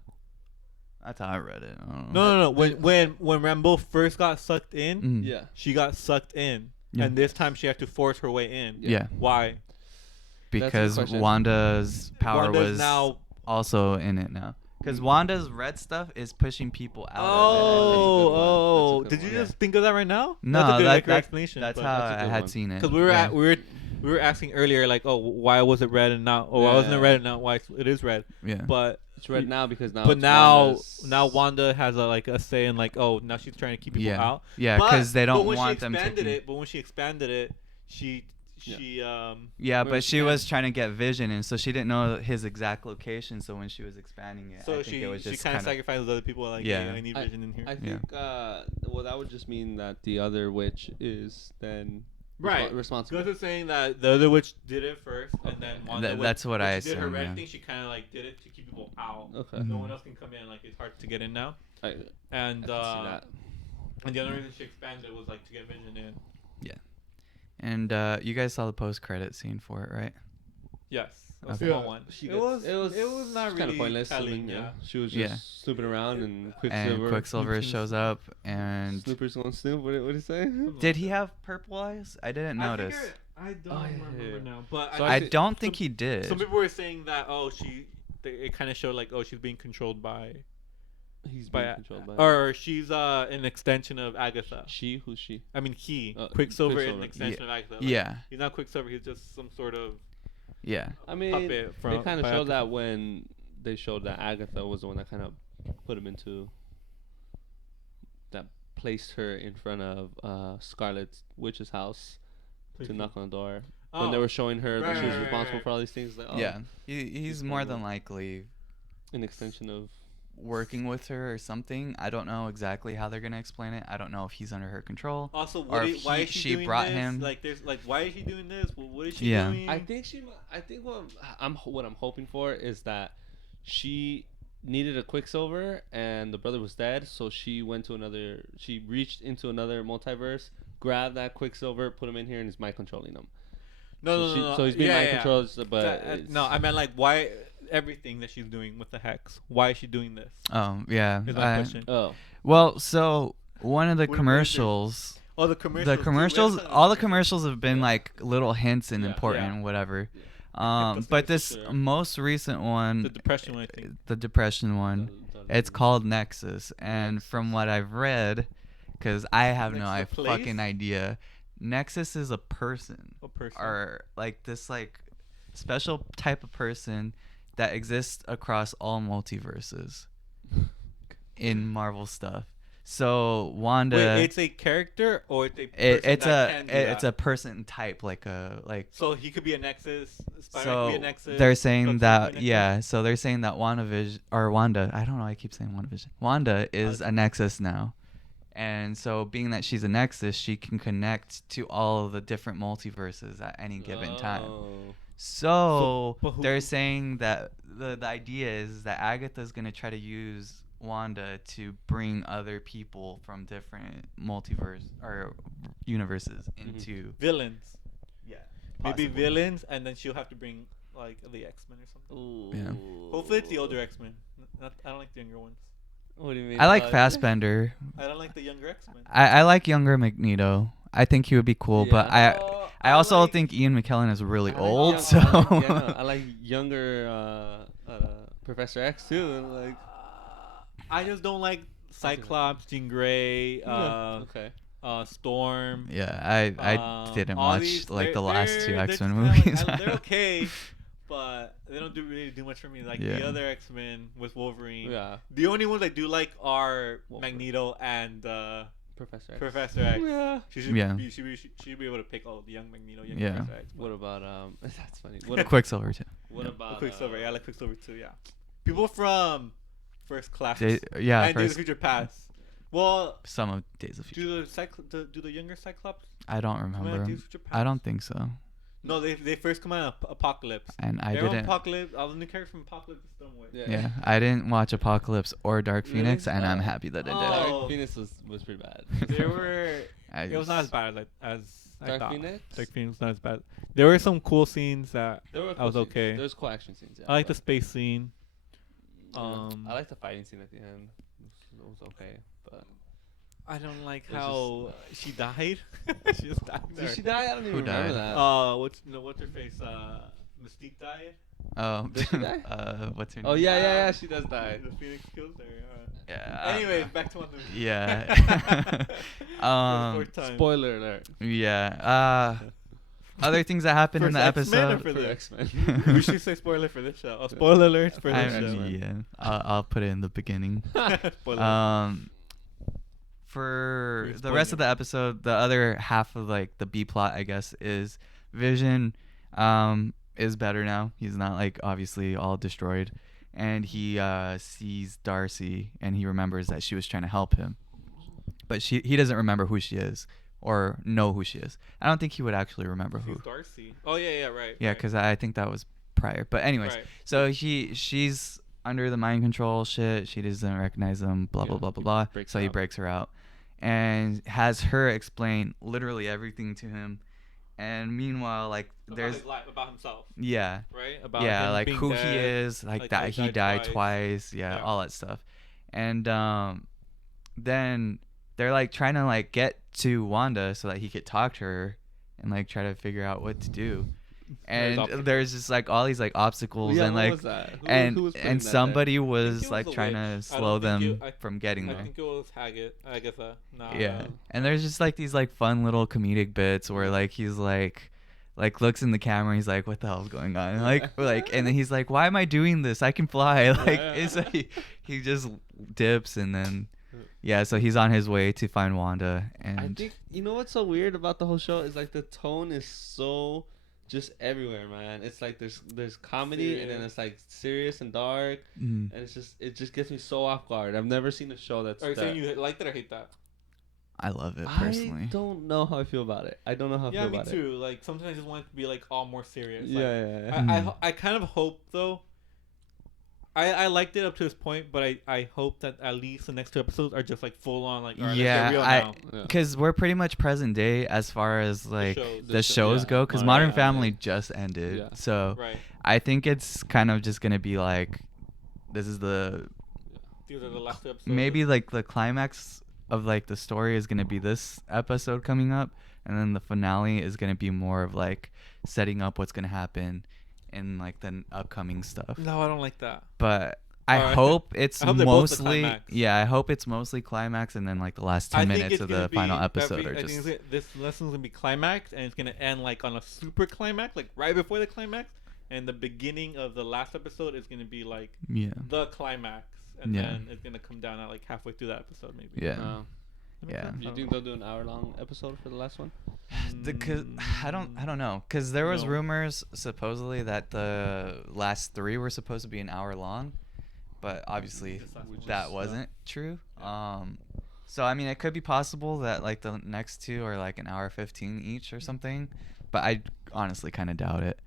That's how I read it. I don't know. No. When Rambo first got sucked in, Mm. Yeah. she got sucked in, Yeah. and this time she had to force her way in. Yeah. Why? Because question. Wanda's power Wanda's was now. also in it now. Because Wanda's red stuff is pushing people out of Oh, That's a good did you one. just think of that right now? it. No, that's a good accurate that, explanation. that's but- how that's a I good had one. seen it. Because we were Yeah. we were asking earlier, like, oh, why was it red and not? Oh, why wasn't it Yeah. red and not why it is red? Yeah. But It's red now because now. but it's now Wanda's- Wanda has a say in, like, oh, now she's trying to keep people Yeah. out. Yeah, because they don't when want she them to. expanded it, but when she expanded it, she Yeah, Where but she she can- was trying to get Vision, and so she didn't know his exact location. So when she was expanding it, so I think it was she just kind of kinda- sacrifices other people. Like, Yeah. yeah, I need Vision in here. I think. Well, that would just mean that the other witch is then Right. responsible. Because it's saying that the other witch did it first, and then Okay. Wanda That's what when I she did her assume, red yeah. thing. She kind of like did it to keep people out. Okay. Mhm. No one else can come in. Like, it's hard to get in now. I And can see that. and the other reason she expanded was like to get Vision in. And you guys saw the post-credit scene for it, right? Yes, a Okay. small one. She It gets- was not kind really of pointless. I telling. mean, Yeah. She was Yeah. just snooping around and And Quicksilver. Quicksilver Snooping. shows up, and Snoopers gonna snoop. What did he say? did he have purple eyes? I didn't notice. I don't Oh, yeah, remember yeah. now, but So I see- don't think some- he did. Some people were saying that it kind of showed like she's being controlled by He's by being controlled by. or she's an extension of Agatha. She? Who's she? I mean he Quicksilver. Quicksilver is an extension of Agatha. Like, Yeah, he's not Quicksilver. He's just some sort of yeah, I mean, puppet from. they kind of by showed Agatha. that when they showed that Agatha was the one that kind of put him into. That placed her in front of Scarlet Witch's house to knock on the door. When they were showing her that she was Right, responsible right. for all these things, like, oh, yeah. He's more than likely an extension of. working with her or something. I don't know exactly how they're gonna explain it. I don't know if he's under her control. Also, Or if why is she doing brought this? him- Like, there's like, why is she doing this? What is she Yeah. doing? I think what I'm hoping for is that she needed a Quicksilver and the brother was dead, so she reached into another multiverse, grabbed that Quicksilver, put him in here, and is mind controlling him. No. So he's being Yeah, mind yeah. controlled, but No, I meant like why everything that she's doing with the hex. Why is she doing this? Oh yeah. Is my question. Oh, Well, so one of the What is it? commercials. Oh, the commercials. The too. commercials, We haven't all the seen commercials have been like little hints and Yeah. important Yeah. and whatever. Yeah. But this Sure. most recent one, the depression one, I think. the depression one, it's called Nexus. And from what I've read, because I have no Nexus a place? fucking idea, Nexus is a person A person. or like this like special type of person that exists across all multiverses in Marvel stuff. So Wanda, Wait, it's a character or it's a person it's a person type, like a like. So he could be a Nexus. Spider-Man So could be a Nexus. they're saying Hulk that could be a yeah. So they're saying that WandaVision or Wanda. I don't know. I keep saying WandaVision. Wanda is a Nexus now, and so being that she's a Nexus, she can connect to all of the different multiverses at any given time. So they're saying that the idea is that Agatha's gonna try to use Wanda to bring other people from different multiverse or universes into villains. Yeah, maybe villains, and then she'll have to bring like the X-Men or something. Ooh. Yeah. Hopefully it's the older X-Men. I don't like the younger ones. What do you mean? I like Fassbender. I don't like the younger X-Men. I like younger Magneto. I think he would be cool, but I also like, think Ian McKellen is really old. I like younger Professor X too. Like, I just don't like Cyclops, Jean Grey, Storm. Yeah, I didn't watch these, like the last two X-Men movies. movies. They're okay, but they don't really do much for me. Like the other X-Men with Wolverine. Yeah. The only ones I do like are Magneto and Professor X. Yeah. She should be able to pick the young Magneto, young Professor X. What about that's funny. Quicksilver too. What about Quicksilver? Yeah, I like Quicksilver too. Yeah. People from First Class. And Days of Future Past. Well, some of Days of Future. Do the younger Cyclops? I don't remember. I don't think so. No, they first come out of Apocalypse. And I didn't. Apocalypse. All the new characters from Apocalypse is done with. Yeah, I didn't watch Apocalypse or Dark Phoenix, and I'm happy that I did. Dark Phoenix was pretty bad. There were. It was not as bad as I thought. Phoenix? Dark Phoenix was not as bad. There were some cool scenes that I was okay. There's cool action scenes. Yeah, I like the space scene. I like the fighting scene at the end. It was okay, but I don't like how she died. She just died. Did she die? I don't even remember that. What's her face? Mystique died. Oh, did she die? What's her name? Oh yeah, she does die. The Phoenix kills her. Yeah. Anyways, back to WandaVision. Yeah. Spoiler alert. Yeah. Other things that happened in the episode. For X-Men? We should say spoiler for this show. Spoiler alerts for this show. Yeah. I'll put it in the beginning. For the rest of the episode, the other half of like the B plot, I guess, is Vision is better now. He's not like obviously all destroyed, and he sees Darcy and he remembers that she was trying to help him, but he doesn't remember who she is or know who she is. I don't think he would actually remember who. Darcy. Oh yeah, right. Yeah, because I think that was prior. But anyways, so she's under the mind control shit. She doesn't recognize him. Blah blah blah blah blah. So he breaks her out and has her explain literally everything to him. And meanwhile, like there's his life, about himself. Yeah. Right. About yeah, him like being who dead, he is, like that he died twice. Yeah, all that stuff. And then they're like trying to like get to Wanda so that he could talk to her and like try to figure out what to do. And there's just like all these like obstacles and like and somebody was like trying to slow them from getting there. I think it was Agatha. Yeah. And there's just like these like fun little comedic bits where like he's like looks in the camera, he's like, what the hell's going on? Like and then he's like, why am I doing this? I can fly. Like it's like he just dips and then yeah, so he's on his way to find Wanda. And I think you know what's so weird about the whole show is like the tone is so just everywhere, man. It's like there's comedy and then it's like serious and dark, and it just gets me so off guard. I've never seen a show that's. Are you saying you like that or hate that? I love it personally. I don't know how I feel about it. I don't know how I feel about it. Yeah, me too. Like sometimes I just want it to be like all more serious. Yeah. I kind of hope though. I liked it up to this point, but I hope that at least the next two episodes are just like full on like because we're pretty much present day as far as like the shows go, because Modern Family just ended, so I think it's kind of just gonna be like these are the last two episodes. Maybe like the climax of like the story is gonna be this episode coming up, and then the finale is gonna be more of like setting up what's gonna happen in like the upcoming stuff. No, I don't like that. But I hope it's mostly I hope it's mostly climax, and then like the last 10 minutes of the final episode are just. This lesson's gonna be climax, and it's gonna end like on a super climax, like right before the climax, and the beginning of the last episode is gonna be like the climax. and Yeah. then it's gonna come down at like halfway through that episode, maybe. Yeah. Wow. Yeah. Do you think they'll do an hour-long episode for the last one? I don't know, cause there was No. rumors supposedly that the last 3 were supposed to be an hour long, but obviously This last one that was, wasn't true. Yeah. So I mean, it could be possible that like the next 2 are like an hour 15 each or something, but I honestly kind of doubt it.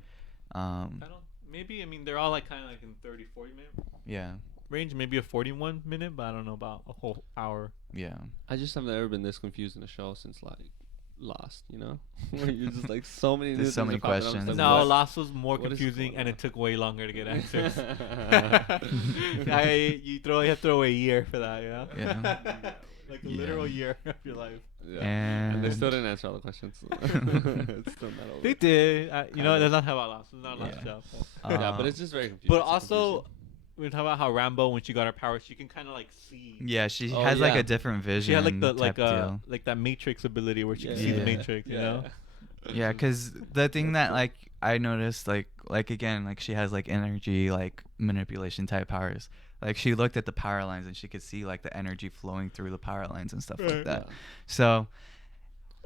I don't. Maybe, I mean, they're all like kind of like in 30, 40 minute Yeah. range. Maybe a 41 minute, but I don't know about a whole hour. Yeah. I just have never been this confused in a show since like Lost, you know, where you're just like so many. There's new so things many are popping up, it's questions. like, No, what? Lost was more what is confusing, going and on? it took way longer to get answers. You have to throw away a year for that, yeah. Yeah. Like a Yeah. literal year of your life. Yeah. And they And still didn't answer all the questions. It's still not over. They did. You know, Kinda. that's not how I lost. It's not a Lost Yeah. show. Yeah, Um, but it's just very confusing. But It's also, confusing. we talk about how Rambo, when she got her powers, she can kind of like see. yeah, she Oh, has like yeah. a different vision. She had like the type deal. like that Matrix ability where she can Yeah. see the Yeah. Matrix. You know. Yeah, cause the thing That's that cool. like I noticed like again like she has like energy like manipulation type powers. Like she looked at the power lines and she could see like the energy flowing through the power lines and stuff like Right. that. So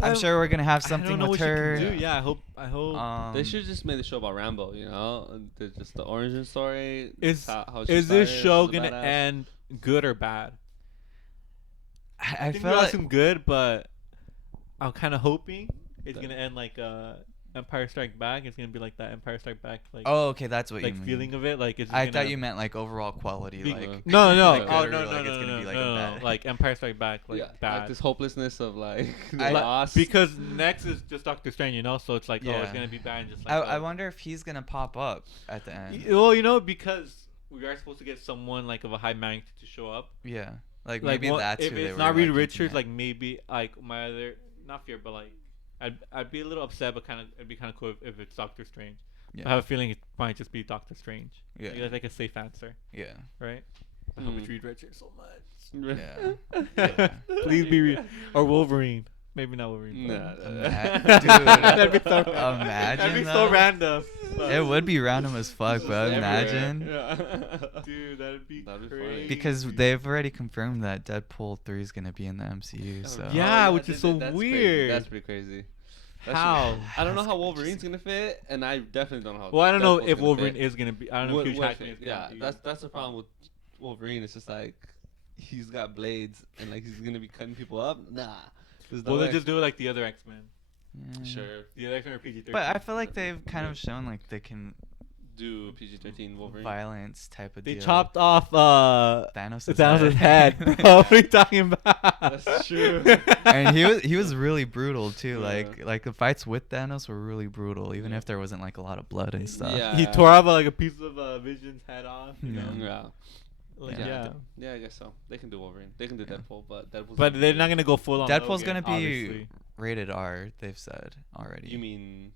I'm sure we're gonna have I something don't know with what her. she can do. Yeah, I hope. They should just make the show about Rambo, you know? Just the origin story. Is how she is this started show as a gonna badass. end good or bad? I think feel we got like some good, but I'm kind of hoping it's That- gonna end like Empire Strike Back. It's gonna be like that Empire Strike Back like oh okay, that's what like you mean. feeling of it. Like it's. I Just thought gonna you meant like overall quality, be- like no, Like oh good or no, like no, it's no, gonna no, be like no, a no, bad. like Empire Strike Back, like Yeah, bad. like this hopelessness of like I- loss. Because next is just Doctor Strange, you know. So it's like, oh, it's Yeah. gonna be bad. And just like, I oh. wonder if he's gonna pop up at the end. Well, you know, because we are supposed to get someone like of a high magnitude to show up. Yeah, like Like maybe what- that's if who they it's were, not Reed like, Richards, hinting like maybe like my other not fear, but like I'd be a little upset, but kind of it'd be kind of cool if it's Doctor Strange. at. I have a feeling it might just be Doctor Strange. Yeah. That's like a safe answer, Yeah. right? I hope it's Mm. Reed Richards so much. Yeah. Yeah. Please be Reed or Wolverine. Maybe not Wolverine. Nah, Dude, that'd be so imagine that'd be so though. random. It would be random as fuck, but Everywhere. imagine. Yeah. Dude, that'd be That'd be funny. crazy. Because they've already confirmed that Deadpool 3 is gonna be in the MCU. So Yeah, which is so that's weird. Crazy. That's pretty crazy. That's How? I don't know how Wolverine's gonna fit, and I definitely don't know how. Well, I don't know Deadpool's if gonna Wolverine fit. is gonna be. I don't know if Hugh Jackman is gonna Yeah, be. that's the problem with Wolverine. It's just like he's got blades, and like he's gonna be cutting people up. Nah. There's no Well, they way. just do it like the other X Men. yeah. Sure. The other X Men are PG-13. But I feel like they've kind of shown like they can Do PG-13 Wolverine. violence type of they deal. chopped off Thanos' head. Bro, what are you talking about? That's true. And he was really brutal too. Yeah. Like the fights with Thanos were really brutal, even Yeah. if there wasn't like a lot of blood and stuff. Yeah. He tore off like a piece of Vision's head off. You Yeah. know? Yeah. Like, Yeah. yeah. Yeah, I guess so. They can do Wolverine. They can do Yeah. Deadpool, but Deadpool's But gonna they're be- not gonna go full on. Deadpool's Logan, gonna be obviously. rated R. They've said already. You mean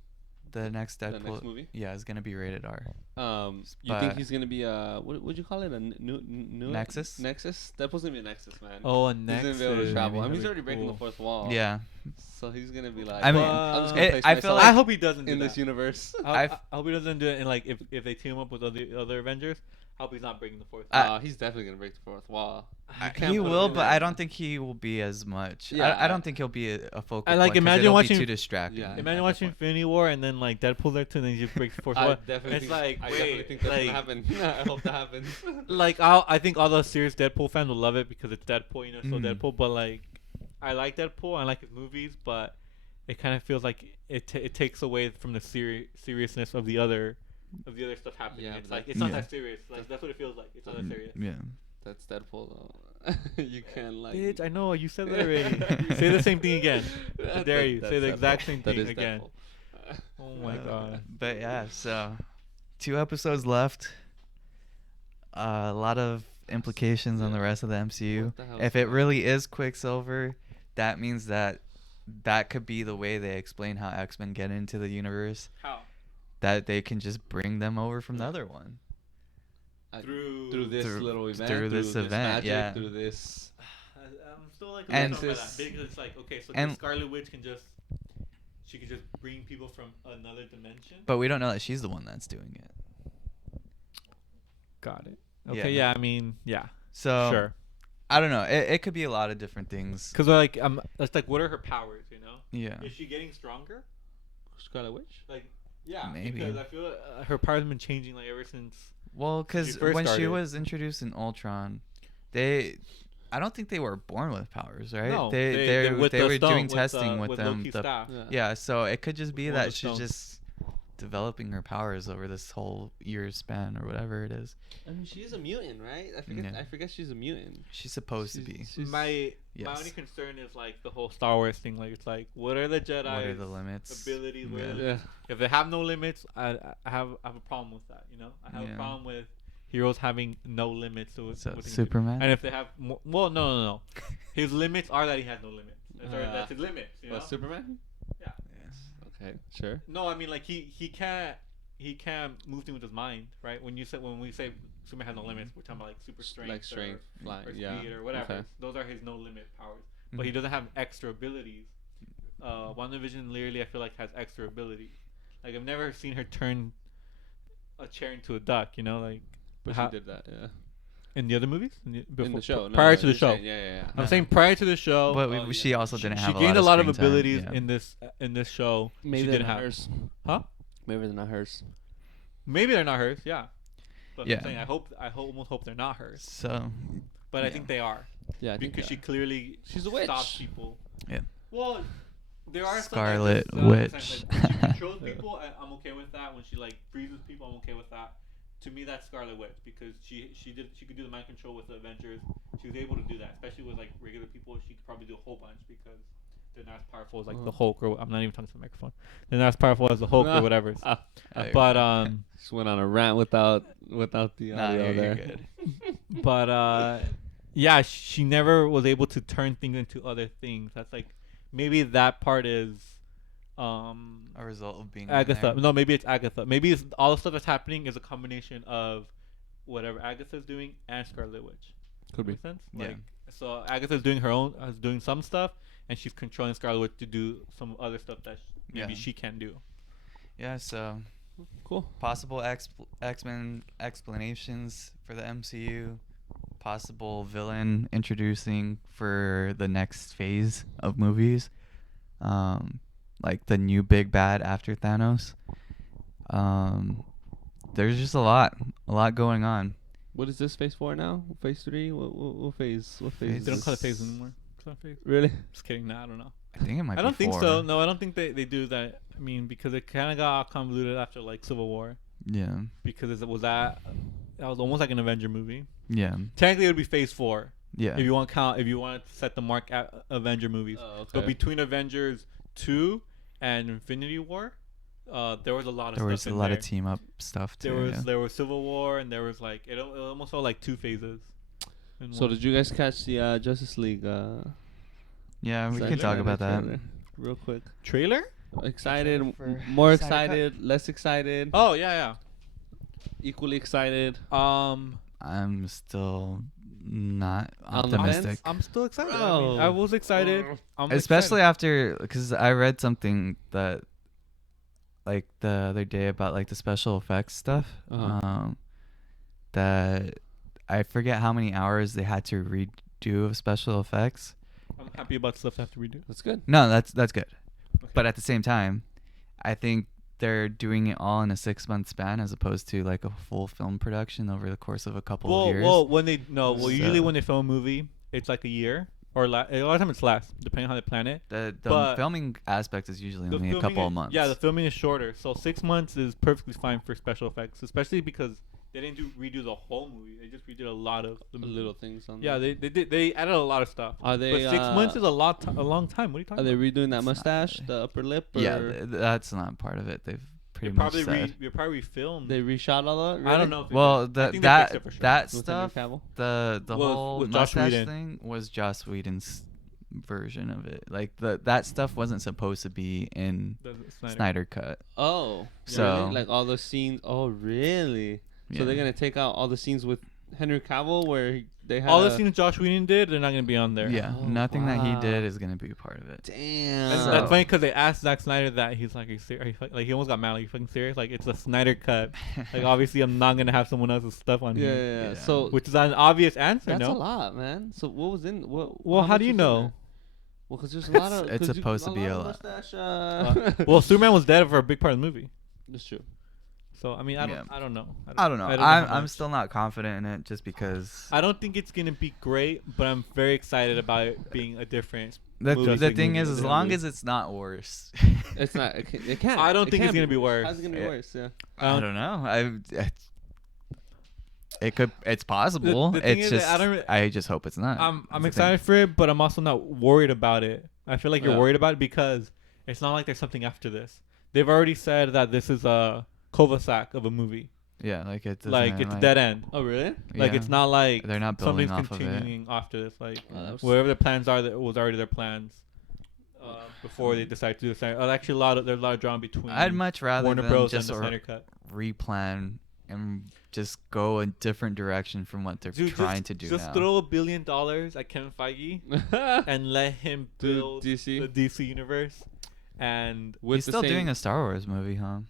the next the Deadpool? next movie? Yeah, is gonna be rated R. You think But- he's gonna be what would you call it? A new Nexus? Nexus? Deadpool's gonna be a Nexus, man. Oh, a He's Nexus. gonna be able to travel. I mean, That'd he's be already breaking the cool. fourth wall. Yeah, So he's gonna be like, I mean, I'm just gonna it- place I feel myself I hope he doesn't do in that. this universe. I've- I hope he doesn't do it. And like, if they team up with other Avengers, I hope he's not breaking the fourth. He's definitely gonna break the fourth wall. he can't put him will, in but there. I don't think he will be as much. Yeah. I don't think he'll be a focal I like, point 'cause imagine it'll be watching- too distracting. Yeah. Imagine at watching that point. Infinity War and then like Deadpool there too, and then he just breaks the fourth I wall. definitely It's think, like, I definitely wait, think that's like- gonna happen. I hope that happens. Like I think all the serious Deadpool fans will love it because it's Deadpool, you know, so Mhm. Deadpool. But like, I like Deadpool. I like his movies, but it kind of feels like it takes away from the seriousness of the other stuff happening. Yeah, It's but like it's not Yeah. that serious. Like that's what it feels like. It's not that serious. Yeah. That's Deadpool though. You can't like. Bitch, I know you said that already. Say the same thing again. How dare you? Say the exact same That thing is again. Deadpool. Oh my god. But yeah, so 2 episodes left. A lot of implications on the rest of the MCU. What the hell If is it that? really is Quicksilver, that means that could be the way they explain how X-Men get into the universe. How? That they can just bring them over from the other one. Through this through- little event, through this event, magic, yeah. through this. I'm still like And- by that because it's like okay, so and- the Scarlet Witch can just bring people from another dimension. But we don't know that she's the one that's doing it. Got it. Yeah. Okay, yeah, I mean, yeah. So Sure. I don't know. It could be a lot of different things. Because like it's like, what are her powers? You know? Yeah. Is she getting stronger? Scarlet Witch. Like, yeah. Maybe. Because I feel her powers have been changing like ever since. Well, because first when she started. was introduced in Ultron, I don't think they were born with powers, right? No, they with they the were stone, doing testing with them. Loki's staff. Yeah, so it could just be With one of that the she's stones. just developing her powers over this whole year's span or whatever it is. I mean, she's a mutant, right? Yeah. I forget she's a mutant. She's supposed to be. My Yes. only concern is like the whole Star Wars thing. Like, it's like, what are the Jedi's What are the limits? abilities? Yeah. Yeah. If they have no limits, I have a problem with that. You know, I have a problem with heroes having no limits. To So what they can do. Superman. And if they have well, no. His limits are that he has no limits. That's his limits. You know? What, Superman? Yeah. Okay, sure. No, I mean like he can't move things with his mind, right? When we say Superman has no limits, we're talking about like super strength, Like strength, flying, or yeah. speed, or whatever. Okay. Those are his no limit powers. But he doesn't have extra abilities. WandaVision literally, I feel like, has extra abilities. Like, I've never seen her turn a chair into a duck, you know, like. But she did that, yeah. In the other movies? In the show. Prior to the show. Saying, yeah. I'm saying prior to the show. But she also didn't have. She gained a lot of screen time, abilities yeah. in this show. Maybe she they're didn't not have. hers. Huh? Maybe they're not hers. Maybe they're not hers. Yeah. But Yeah. I'm saying I almost hope they're not hers. So. But I think they are. Yeah, I think Because she clearly she's a witch. stops people. Yeah. Well, there are Scarlet some like Witch. like, she controls people. I'm okay with that. When she like freezes people, I'm okay with that. To me, that's Scarlet Witch because she could do the mind control with the Avengers. She was able to do that, especially with like regular people. She could probably do a whole bunch because they're not as powerful as like the Hulk. Or I'm not even talking to the microphone. They're not as powerful as the Hulk or whatever. But just went on a rant without the audio you're there. good. But yeah, she never was able to turn things into other things. That's like maybe that part is A result of being in Agatha. there. No, maybe it's Agatha. Maybe it's all the stuff that's happening is a combination of whatever Agatha's doing and Scarlet Witch. Could be. Make sense? Yeah. Like, so Agatha's doing her own, doing some stuff, and she's controlling Scarlet Witch to do some other stuff that maybe Yeah. she can do. Yeah. So. Cool. Possible X-Men explanations for the MCU. Possible villain introducing for the next phase of movies. Like the new big bad after Thanos. There's just a lot going on. What is this phase 4 now? Phase 3? What phase? What phase? They is don't call it this? phase anymore. It's not phase. Really? Just kidding. Nah, I don't know. I think it might be I don't think 4. so. No, I don't think they do that. I mean, because it kind of got convoluted after like Civil War. Yeah. Because it was that was almost like an Avenger movie. Yeah. Technically, it would be Phase 4. Yeah. If you want to set the mark at Avenger movies. Oh, okay. But between Avengers 2 and Infinity War, there was a lot of There stuff was a in lot there. of team up stuff too. There was Civil War, and there was like it almost felt like 2 phases. in So one. did you guys catch the Justice League? Yeah, we Zack can talk Snyder about that. trailer? Real quick. Trailer? Excited, For more Snyder Cut? excited, less excited, Oh yeah. equally excited. I'm still not On the fence? optimistic. I'm still excited. Bro. I was excited. I'm Especially excited. after, because I read something that, like the other day about like the special effects stuff. Uh-huh. That I forget how many hours they had to redo of special effects. I'm happy about stuff I have to redo. That's good. No, that's good. Okay. But at the same time, I think they're doing it all in a 6-month span as opposed to like a full film production over the course of a couple of years. Usually So- when they film a movie, it's like a year or a lot of time it's less, depending on how they plan it. The but filming aspect is usually The only a filming couple is- of months. Yeah, the filming is shorter, so 6 months is perfectly fine for special effects, especially because they didn't redo the whole movie. They just redid a lot of the The movie. little things on Yeah, there. they added a lot of stuff. Are they? But 6 months is a long time. What are you Are talking they about? redoing that It's not mustache, really. the upper lip? Or Yeah, that's not part of it. They've They pretty much probably said. they probably filmed. they reshot all that. Really? I don't know. If they Well, did. I the, think they fixed it that for sure. that With Henry stuff, Cavill? the Was- whole with Josh mustache Whedon. thing was Joss Whedon's version of it. Like that stuff wasn't supposed to be in The Snyder. Snyder Cut. Oh, So- really? Like all those scenes. Oh, really? So Yeah. they're gonna take out all the scenes with Henry Cavill where they had all the scenes Josh Whedon did, they're not gonna be on there. Yeah, Oh, nothing that he wow. did is gonna be a part of it. Damn. That's funny because they asked Zack Snyder that. He's like, are you like, he almost got mad. Like, you fucking serious? Like, it's a Snyder cut. Like, obviously, I'm not gonna have someone else's stuff on Yeah, here. yeah. Yeah. So Which is an obvious answer. that's No. a lot, man. So what was in what? Well, how much do you was in know? there? Well, because there's a lot of. It's 'cause supposed to be a lot. lot. Mustache, Well, Superman was dead for a big part of the movie. That's true. So I mean, I don't know. I don't know. know how I'm much. still not confident in it just because I don't think it's gonna be great, but I'm very excited about it being a different. the movie. thing Movie. is, as long as it's not worse. It's not. It can't. I don't it think it's can't gonna be worse. How's it gonna be Yeah. worse? Yeah. I don't know. It's possible. The thing It's is just that I just hope it's not. I'm That's the excited for it, but I'm also not worried about it. I feel like you're Yeah. worried about it because it's not like there's something after this. They've already said that this is a cul-de-sac of a movie. thing. Yeah, like it's Like it's a dead end. Oh really? Like yeah. it's not like They're not building something's off of it. continuing after this. Like Oh, that was- whatever the plans are, that was already their plans before they decide to do the Snyder. Actually, there's a lot of drama between I'd much rather Warner than Bros. And just the Snyder Cut. replan and just go a different direction from what they're Dude, trying to do just now. throw $1 billion at Kevin Feige and let him Do build DC? the DC universe. And With He's the still same- doing a Star Wars movie, huh?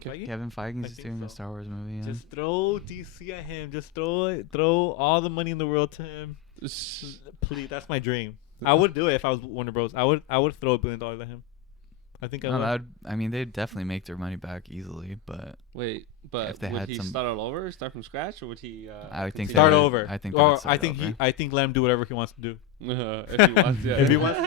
Kevin Feige? Kevin Feige's I just think doing a so. Star Wars movie. Yeah. Just throw DC at him. Just throw all the money in the world to him. Please, that's my dream. I would do it if I was Warner Bros. I would throw $1 billion at him. I think I No, would. I mean, they'd definitely make their money back easily, but Wait, but If they would had he some- start all over, start from scratch, or would he? I would think continue? Start would- over. I think they or would start I think over. I think let him do whatever he wants to do. If he wants, yeah. If he wants,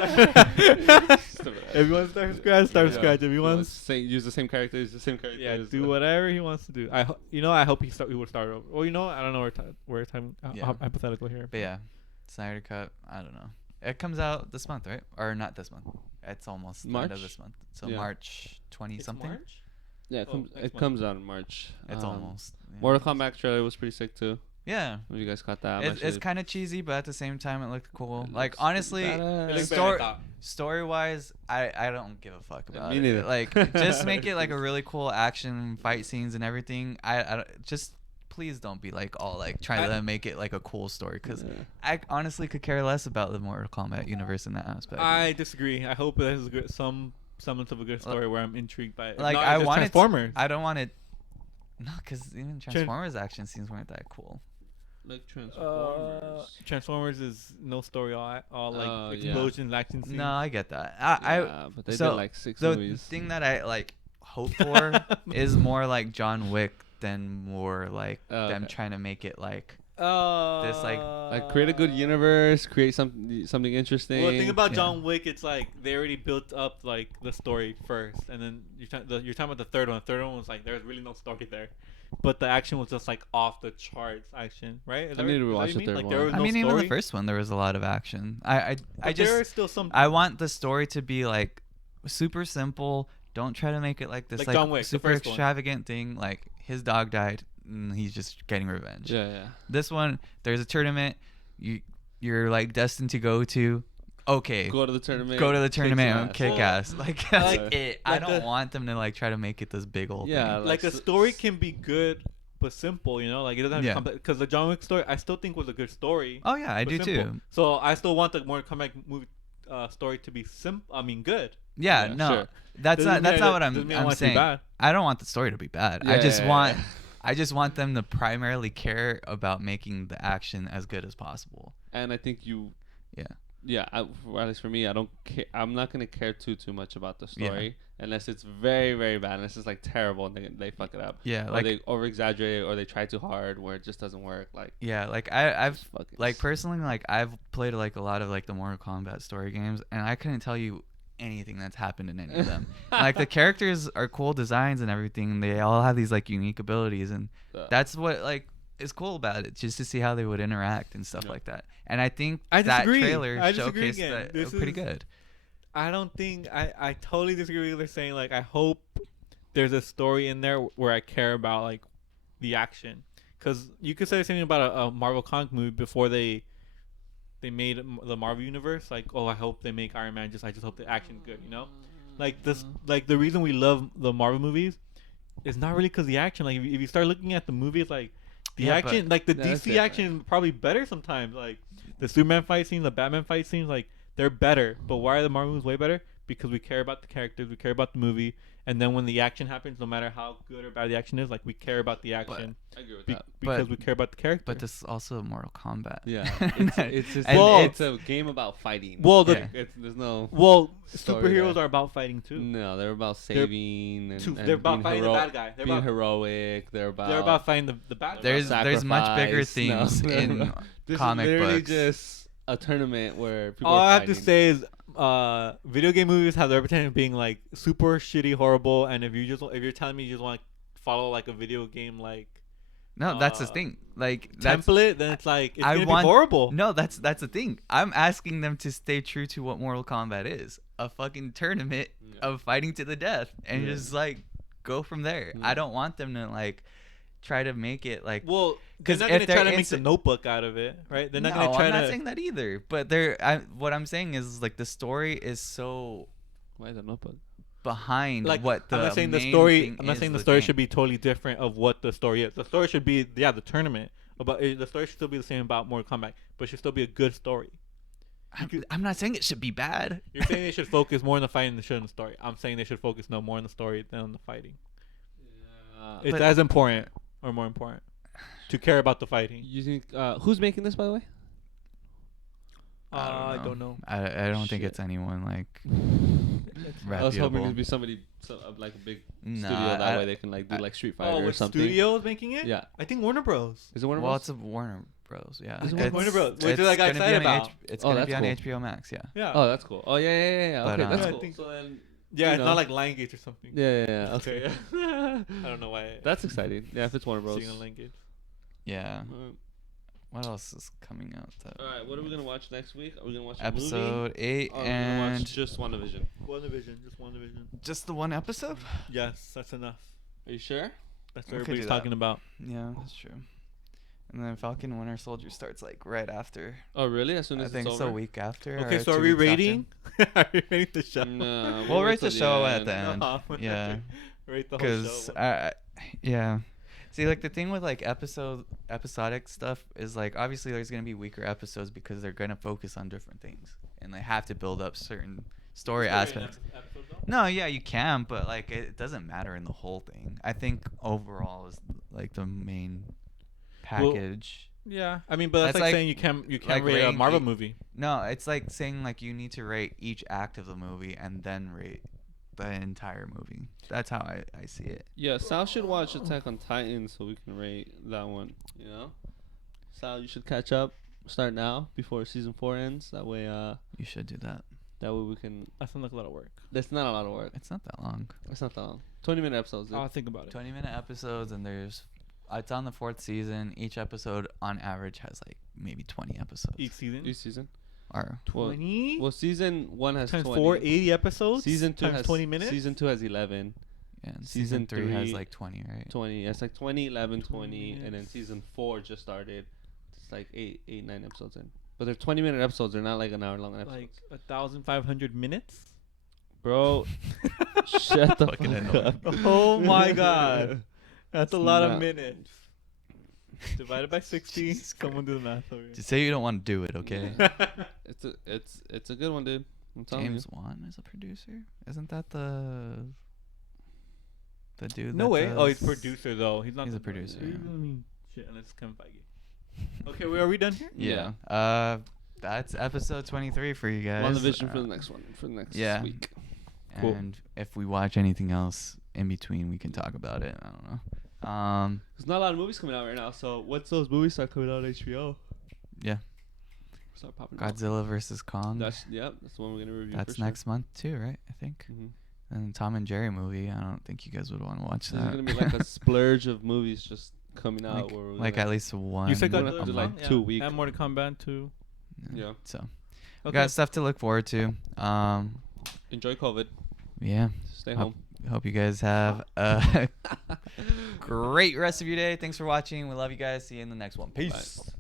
if he wants to start from scratch, start from Yeah. scratch. If he wants, use the same characters, yeah, do whatever he wants to do. I hope he would start over. Well, I don't know where time Yeah. hypothetical here. But yeah, Snyder Cut. I don't know. It comes out this month, right? Or not this month? It's almost the end March? of this month. So Yeah. March 20 It's something. March? Yeah, Oh, next it month. comes out in March. It's almost. Yeah. Mortal Kombat trailer was pretty sick too. Yeah. Have you guys caught that? It's kind of cheesy, but at the same time, it looked cool. It Like looks honestly, badass. It looks Story- better than I thought. story wise, I don't give a fuck about Me it. neither. Like just make it like a really cool action fight scenes and everything. I don't, just please don't be like all like trying to make it like a cool story because Yeah. I honestly could care less about the Mortal Kombat universe in that aspect. I disagree. I hope this is good. Some semblance of a good story where I'm intrigued by it. If Like not, I it's just wanted Transformers. I don't want it. No, because even Transformers action scenes weren't that cool. Like Transformers. Transformers is no story, all like Oh, yeah. explosions, action scenes. No, I get that. Yeah, but they so did like 6 the movies. thing that I like hope for is more like John Wick than more like Oh, them okay. trying to make it like This Like create a good universe, create something interesting. Well, the thing about Yeah. John Wick, it's like they already built up like the story first, and then you're talking about the third one. The third one was like there's really no story there, but the action was just like off the charts action, right? Is I that need to is that what rewatch you the mean? third Like, one. there was I no mean, story, even the first one there was a lot of action. I but just there is still some. I want the story to be like super simple. Don't try to make it like this Like like John Wick, the super first one. extravagant thing. Like his dog died, and he's just getting revenge. Yeah, yeah. This one, there's a tournament you're like destined to go to. Okay, Go to the tournament. go to the kick tournament some and ass. kick Well, ass. Like that's like- it. I like don't the- want them to like try to make it this big old Yeah, thing. like the story can be good but simple, like it doesn't have Yeah. to come because the John Wick story I still think was a good story. Oh yeah, I but do simple. too. So I still want the Mortal Kombat movie story to be simple. I mean, good. Yeah, Yeah, no, sure. that's Doesn't not mean what doesn't mean I I'm want it to be saying. bad. I don't want the story to be bad. I Yeah, just yeah, want yeah. I just want them to primarily care about making the action as good as possible. And I think you. Yeah. Yeah, at least for me, I don't care. I'm not gonna care too much about the story unless it's very, very bad. Unless it's like terrible and they fuck it up. Yeah, Or like they over exaggerate or they try too hard where it just doesn't work. Like yeah, like I've just fuck it. like personally like I've played like a lot of like the Mortal Kombat story games and I couldn't tell you anything that's happened in any of them. Like the characters are cool designs and everything. They all have these like unique abilities and that's what like is cool about it, just to see how they would interact and stuff Yeah. like that. And I think I that disagree. trailer I disagree showcased again. that This pretty is- good. I don't think I totally disagree with you saying like I hope there's a story in there where I care about like the action, because you could say the same thing about a Marvel comic movie before they made the Marvel universe. Like, oh, I hope they make Iron Man. I just hope the action's good. Like this, like the reason we love the Marvel movies is not really because the action. Like if you start looking at the movies, like The Yeah, action, like the that's DC action, is probably better sometimes. Like the Superman fight scenes, the Batman fight scenes, like they're better. But why are the Marvel movies way better? Because we care about the characters, we care about the movie, and then when the action happens, no matter how good or bad the action is, like we care about the action. I agree with that. Because we care about the character. But this is also Mortal Kombat. Yeah, it's just, Well- it's a game about fighting. well, Yeah. There's no. superheroes there. are about fighting too. No, they're about saving and They're about being fighting the bad guy. They're being about, heroic. They're about fighting the bad guy. There's much bigger sacrifice. themes No. in This comic is literally books. just a tournament where people All are I have to fighting. say is, video game movies have the reputation of being like super shitty, horrible, and if you're telling me you just want to follow like a video game like No, that's the thing. Like that's template, then it's like it's I gonna want- be horrible. no, that's the thing. I'm asking them to stay true to what Mortal Kombat is, a fucking tournament Yeah. of fighting to the death, and Yeah. just like go from there. Yeah. I don't want them to like try to make it like. Well, they're 'Cause not if gonna try they're to make insta- the Notebook out of it, right? They're not no, gonna try I'm not to. saying that either. But what I'm saying is like the story is so Why is that notebook? behind Like what the I'm not saying the main story. thing I'm not is saying the the story game. should be totally different of what the story is. The story should be the tournament. The story should still be the same about Mortal Kombat, but it should still be a good story. I'm not saying it should be bad. You're saying they should focus more on the fighting than they should on the story. I'm saying they should focus no more on the story than on the fighting. It's But- as important or more important to care about the fighting. You think who's making this, by the way? I don't know. I don't think Shit. it's anyone like I was hoping reputable. it'd be somebody like a big Nah, studio that I- way they can like do I- like Street Fighter or which something. studio is making it? Yeah. I think Warner Bros. Is it Warner Well, Bros? it's a Warner Bros. Yeah, Is it It's- Warner Bros? Which it's is I got gonna be excited on about. It's Oh, gonna that's be on cool. HBO Max. Yeah. Yeah. Oh, that's cool. Oh yeah. But, Okay, that's I cool. think- So then, Yeah, you it's know. not like Lion Gates or something. yeah. Okay. I don't know why. That's exciting. Yeah, if it's Warner Bros. Seeing on Lion Gates. Yeah. Alright. What else is coming out? All right, what are we gonna watch next week? Are we gonna watch a movie? Episode 8 Or are we gonna and watch just WandaVision? WandaVision, just WandaVision. just the one episode. Yes, that's enough. Are you sure? That's We what could everybody's do that. talking about. Yeah, that's true. And then Falcon Winter Soldier starts like right after. Oh, really? As soon I as think it's it's a over? week after. Okay, or so are 2 we weeks after. rating? Are we rating the show? No, We'll wait rate the till show end. at the end. Yeah. Rate the whole Because show. yeah. See, like the thing with like episodic stuff is like obviously there's gonna be weaker episodes because they're gonna focus on different things and they have to build up certain story aspects. No, yeah, you can, but like it doesn't matter in the whole thing. I think overall is like the main package. Yeah, I mean, but that's That's like like- saying you can't like rate a rating Marvel eight- movie. No, it's like saying like you need to rate each act of the movie and then rate the entire movie. That's how I see it. Yeah, Sal should watch Attack on Titan so we can rate that one. You know, Sal, you should catch up. Start now before season 4 ends. That way, You should do that. we can. That sounds like a lot of work. That's not a lot of work. It's not that long. It's not that long. 20-minute episodes. Dude. I'll think about it. 20-minute episodes and there's it's on the 4th season. Each episode on average has like maybe 20 episodes. Each season. Each season. Or 20 Well, season 1 has times 20. 4, 80 episodes. Season 2 times has 20 minutes. Season 2 has 11. yeah, and Season season 3 has 3, like 20, right? 20. It's like 20, 11, 20, and then minutes. season 4 just started. It's like 8, 9 episodes in. But they're 20-minute episodes. They're not like an hour long episodes. Like 1,500 minutes. Bro, shut the Fucking fuck annoying. up. Oh my god, that's a It's lot not- of minutes. Divided by 60. Jesus Someone do the math over here. Just say you don't want to do it, okay? It's a good one, dude. I'm telling James Wan is a producer? Isn't that the dude No that way. Oh, he's does- producer though. He's not. He's a the- producer, He yeah. doesn't mean shit unless it's Kevin Feige. Okay, are we done here? Yeah. That's episode 23 for you you. guys. WandaVision for the next one. For the next yeah. week. Cool. And if we watch anything else in between, we can talk about it. I don't know. There's not a lot of movies coming out right now. So once those movies start coming out on HBO, Yeah. start popping out. Godzilla versus Kong. That's that's the one we're gonna review. That's for sure. next month too, right? I think. Mm-hmm. And Tom and Jerry movie. I don't think you guys would want to watch There's that. gonna be like a splurge of movies just coming out. like, where we're like gonna- at least one. You said We're gonna Godzilla have to do, as like, well? 2 Yeah. week. And Mortal Kombat 2. Yeah. So we Okay. got stuff to look forward to. Enjoy COVID. Yeah. Stay Hope- home. Hope you guys have a great rest of your day. Thanks for watching. We love you guys. See you in the next one. Peace. Bye.